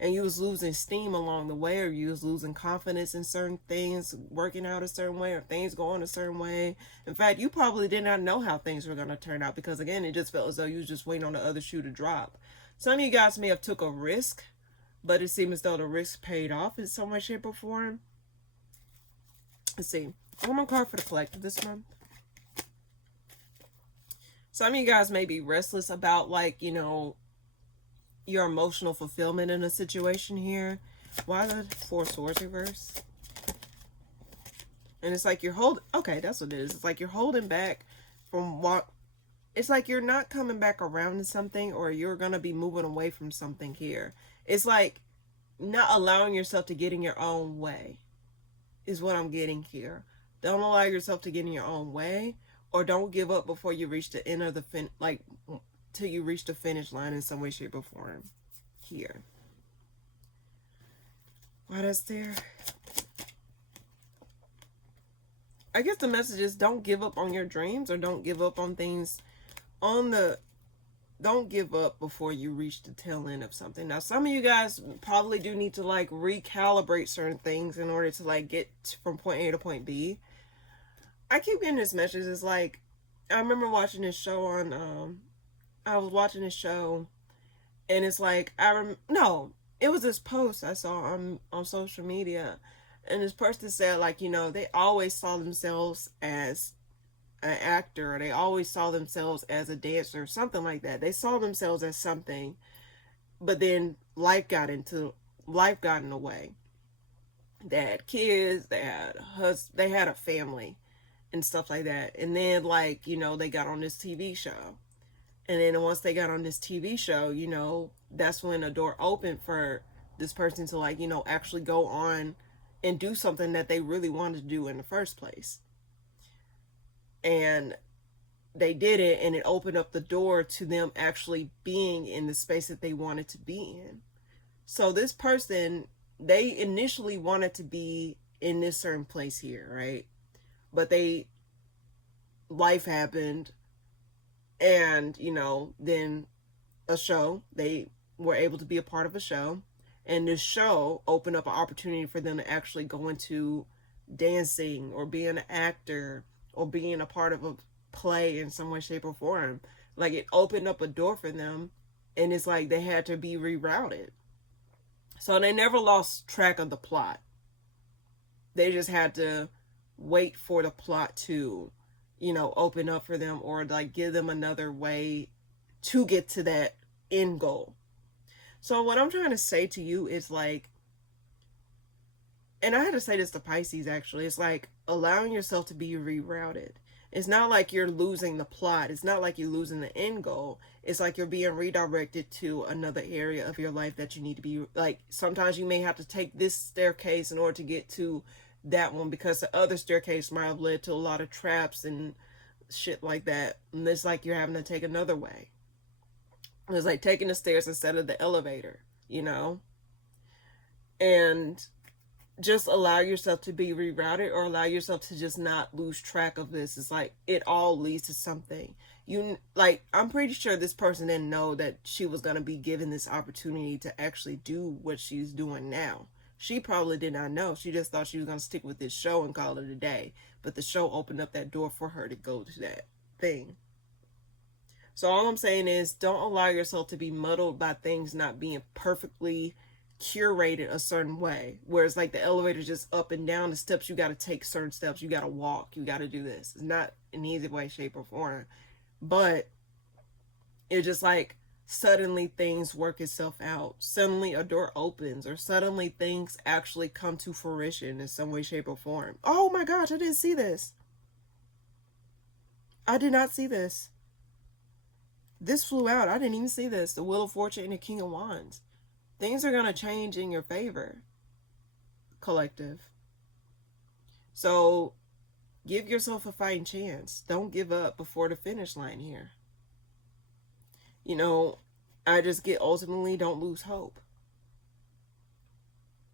and you was losing steam along the way, or you was losing confidence in certain things working out a certain way, or things going a certain way. In fact, you probably did not know how things were going to turn out, because again, it just felt as though you was just waiting on the other shoe to drop. Some of you guys may have took a risk, but it seemed as though the risk paid off in some way, shape, or form. Let's see. One more card for the collective this month. Some of you guys may be restless about, like, you know, your emotional fulfillment in a situation here. Why the Four Swords reverse? And it's like you're holding, okay, that's what it is. It's like you're holding back from what, it's like you're not coming back around to something, or you're going to be moving away from something here. It's like not allowing yourself to get in your own way is what I'm getting here. Don't allow yourself to get in your own way, or don't give up before you reach the end of the till you reach the finish line in some way, shape, or form here. Why that's there? I guess the message is don't give up on your dreams, or don't give up on things don't give up before you reach the tail end of something. Now, some of you guys probably do need to like recalibrate certain things in order to like get from point A to point B. I keep getting this message. It's like, I remember watching this show on, I was watching this show, and it's like, no, it was this post I saw on social media, and this person said, like, you know, they always saw themselves as an actor, or they always saw themselves as a dancer, something like that. They saw themselves as something, but then life got in the way. They had kids, they had a family and stuff like that. And then, like, you know, they got on this TV show. And then once they got on this TV show, you know, that's when a door opened for this person to, like, you know, actually go on and do something that they really wanted to do in the first place. And they did it, and it opened up the door to them actually being in the space that they wanted to be in. So this person, they initially wanted to be in this certain place here, right? But life happened, and, you know, then a show, they were able to be a part of a show, and this show opened up an opportunity for them to actually go into dancing, or being an actor, or being a part of a play in some way, shape, or form. Like, it opened up a door for them, and it's like they had to be rerouted. So they never lost track of the plot. They just had to wait for the plot to, you know, open up for them, or like give them another way to get to that end goal. So what I'm trying to say to you is, like, and I had to say this to Pisces, actually, it's like allowing yourself to be rerouted. It's not like you're losing the plot. It's not like you're losing the end goal. It's like you're being redirected to another area of your life that you need to be, like, sometimes you may have to take this staircase in order to get to that one, because the other staircase might have led to a lot of traps and shit like that. And it's like you're having to take another way. It's like taking the stairs instead of the elevator, you know? And just allow yourself to be rerouted, or allow yourself to just not lose track of this. It's like it all leads to something. You, like, I'm pretty sure this person didn't know that she was going to be given this opportunity to actually do what she's doing now. She probably did not know. She just thought she was going to stick with this show and call it a day. But the show opened up that door for her to go to that thing. So all I'm saying is, don't allow yourself to be muddled by things not being perfectly curated a certain way, where it's like the elevator just up and down the steps. You got to take certain steps, you got to walk, you got to do this. It's not an easy way, shape, or form, but it's just like suddenly things work itself out. Suddenly a door opens, or suddenly things actually come to fruition in some way, shape, or form. Oh my gosh, I didn't see this. I did not see this. This flew out. I didn't even see this. The Wheel of Fortune and the King of Wands. Things are going to change in your favor, collective. So give yourself a fighting chance. Don't give up before the finish line here. You know, I just get ultimately, don't lose hope.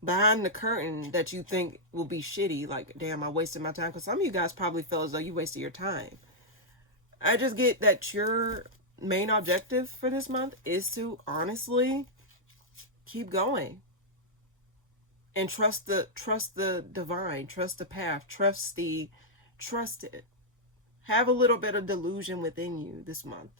Behind the curtain that you think will be shitty, like, damn, I wasted my time. Because some of you guys probably feel as though you wasted your time. I just get that your main objective for this month is to honestly keep going. And trust the divine, trust the path, trust it. Have a little bit of delusion within you this month.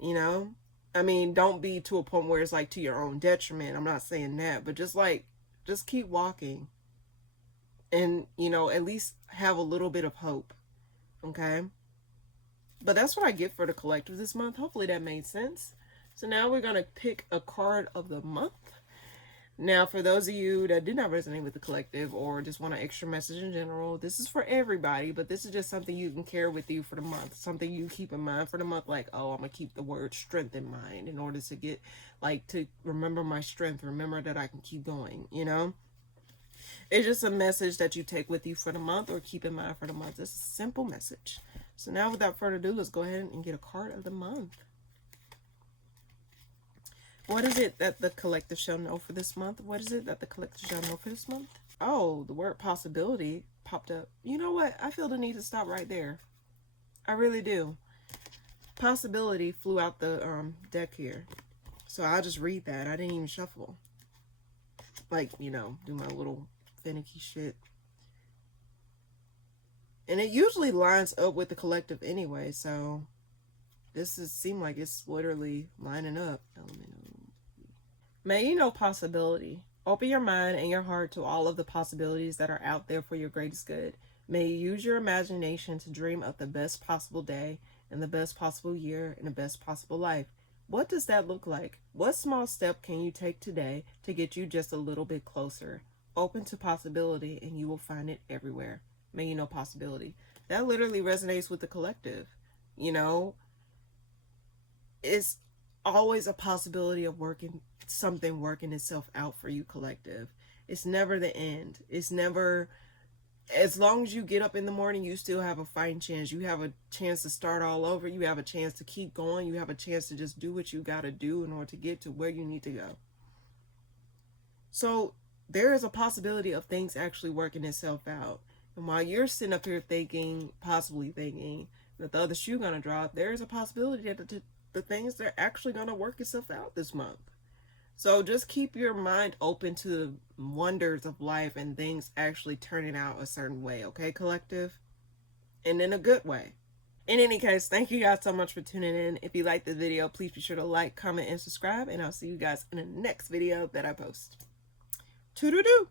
You know, I mean, don't be to a point where it's like to your own detriment. I'm not saying that, but just keep walking. And, you know, at least have a little bit of hope. Okay? But that's what I get for the collective this month. Hopefully that made sense. So now we're going to pick a card of the month. Now, for those of you that did not resonate with the collective or just want an extra message in general, this is for everybody, but this is just something you can carry with you for the month. Something you keep in mind for the month, like, oh, I'm going to keep the word strength in mind in order to get, like, to remember my strength, remember that I can keep going, you know? It's just a message that you take with you for the month or keep in mind for the month. It's a simple message. So now, without further ado, let's go ahead and get a card of the month. What is it that the collective shall know for this month? What is it that the collective shall know for this month? Oh, the word possibility popped up. You know what? I feel the need to stop right there. I really do. Possibility flew out the deck here. So I'll just read that. I didn't even shuffle. Like, you know, do my little finicky shit. And it usually lines up with the collective anyway, so this seems like it's literally lining up. May you know possibility. Open your mind and your heart to all of the possibilities that are out there for your greatest good. May you use your imagination to dream of the best possible day and the best possible year and the best possible life. What does that look like? What small step can you take today to get you just a little bit closer? Open to possibility and you will find it everywhere. May you know possibility. That literally resonates with the collective. You know, it's always a possibility of something working itself out for you, collective. It's never the end. It's never, as long as you get up in the morning, you still have a fighting chance. You have a chance to start all over. You have a chance to keep going. You have a chance to just do what you got to do in order to get to where you need to go. So there is a possibility of things actually working itself out. And while you're sitting up here possibly thinking that the other shoe gonna drop, there is a possibility that the things that are actually gonna work itself out this month. So just keep your mind open to the wonders of life and things actually turning out a certain way, okay, collective? And in a good way. In any case, thank you guys so much for tuning in. If you liked the video, please be sure to like, comment, and subscribe. And I'll see you guys in the next video that I post. Toodaloo!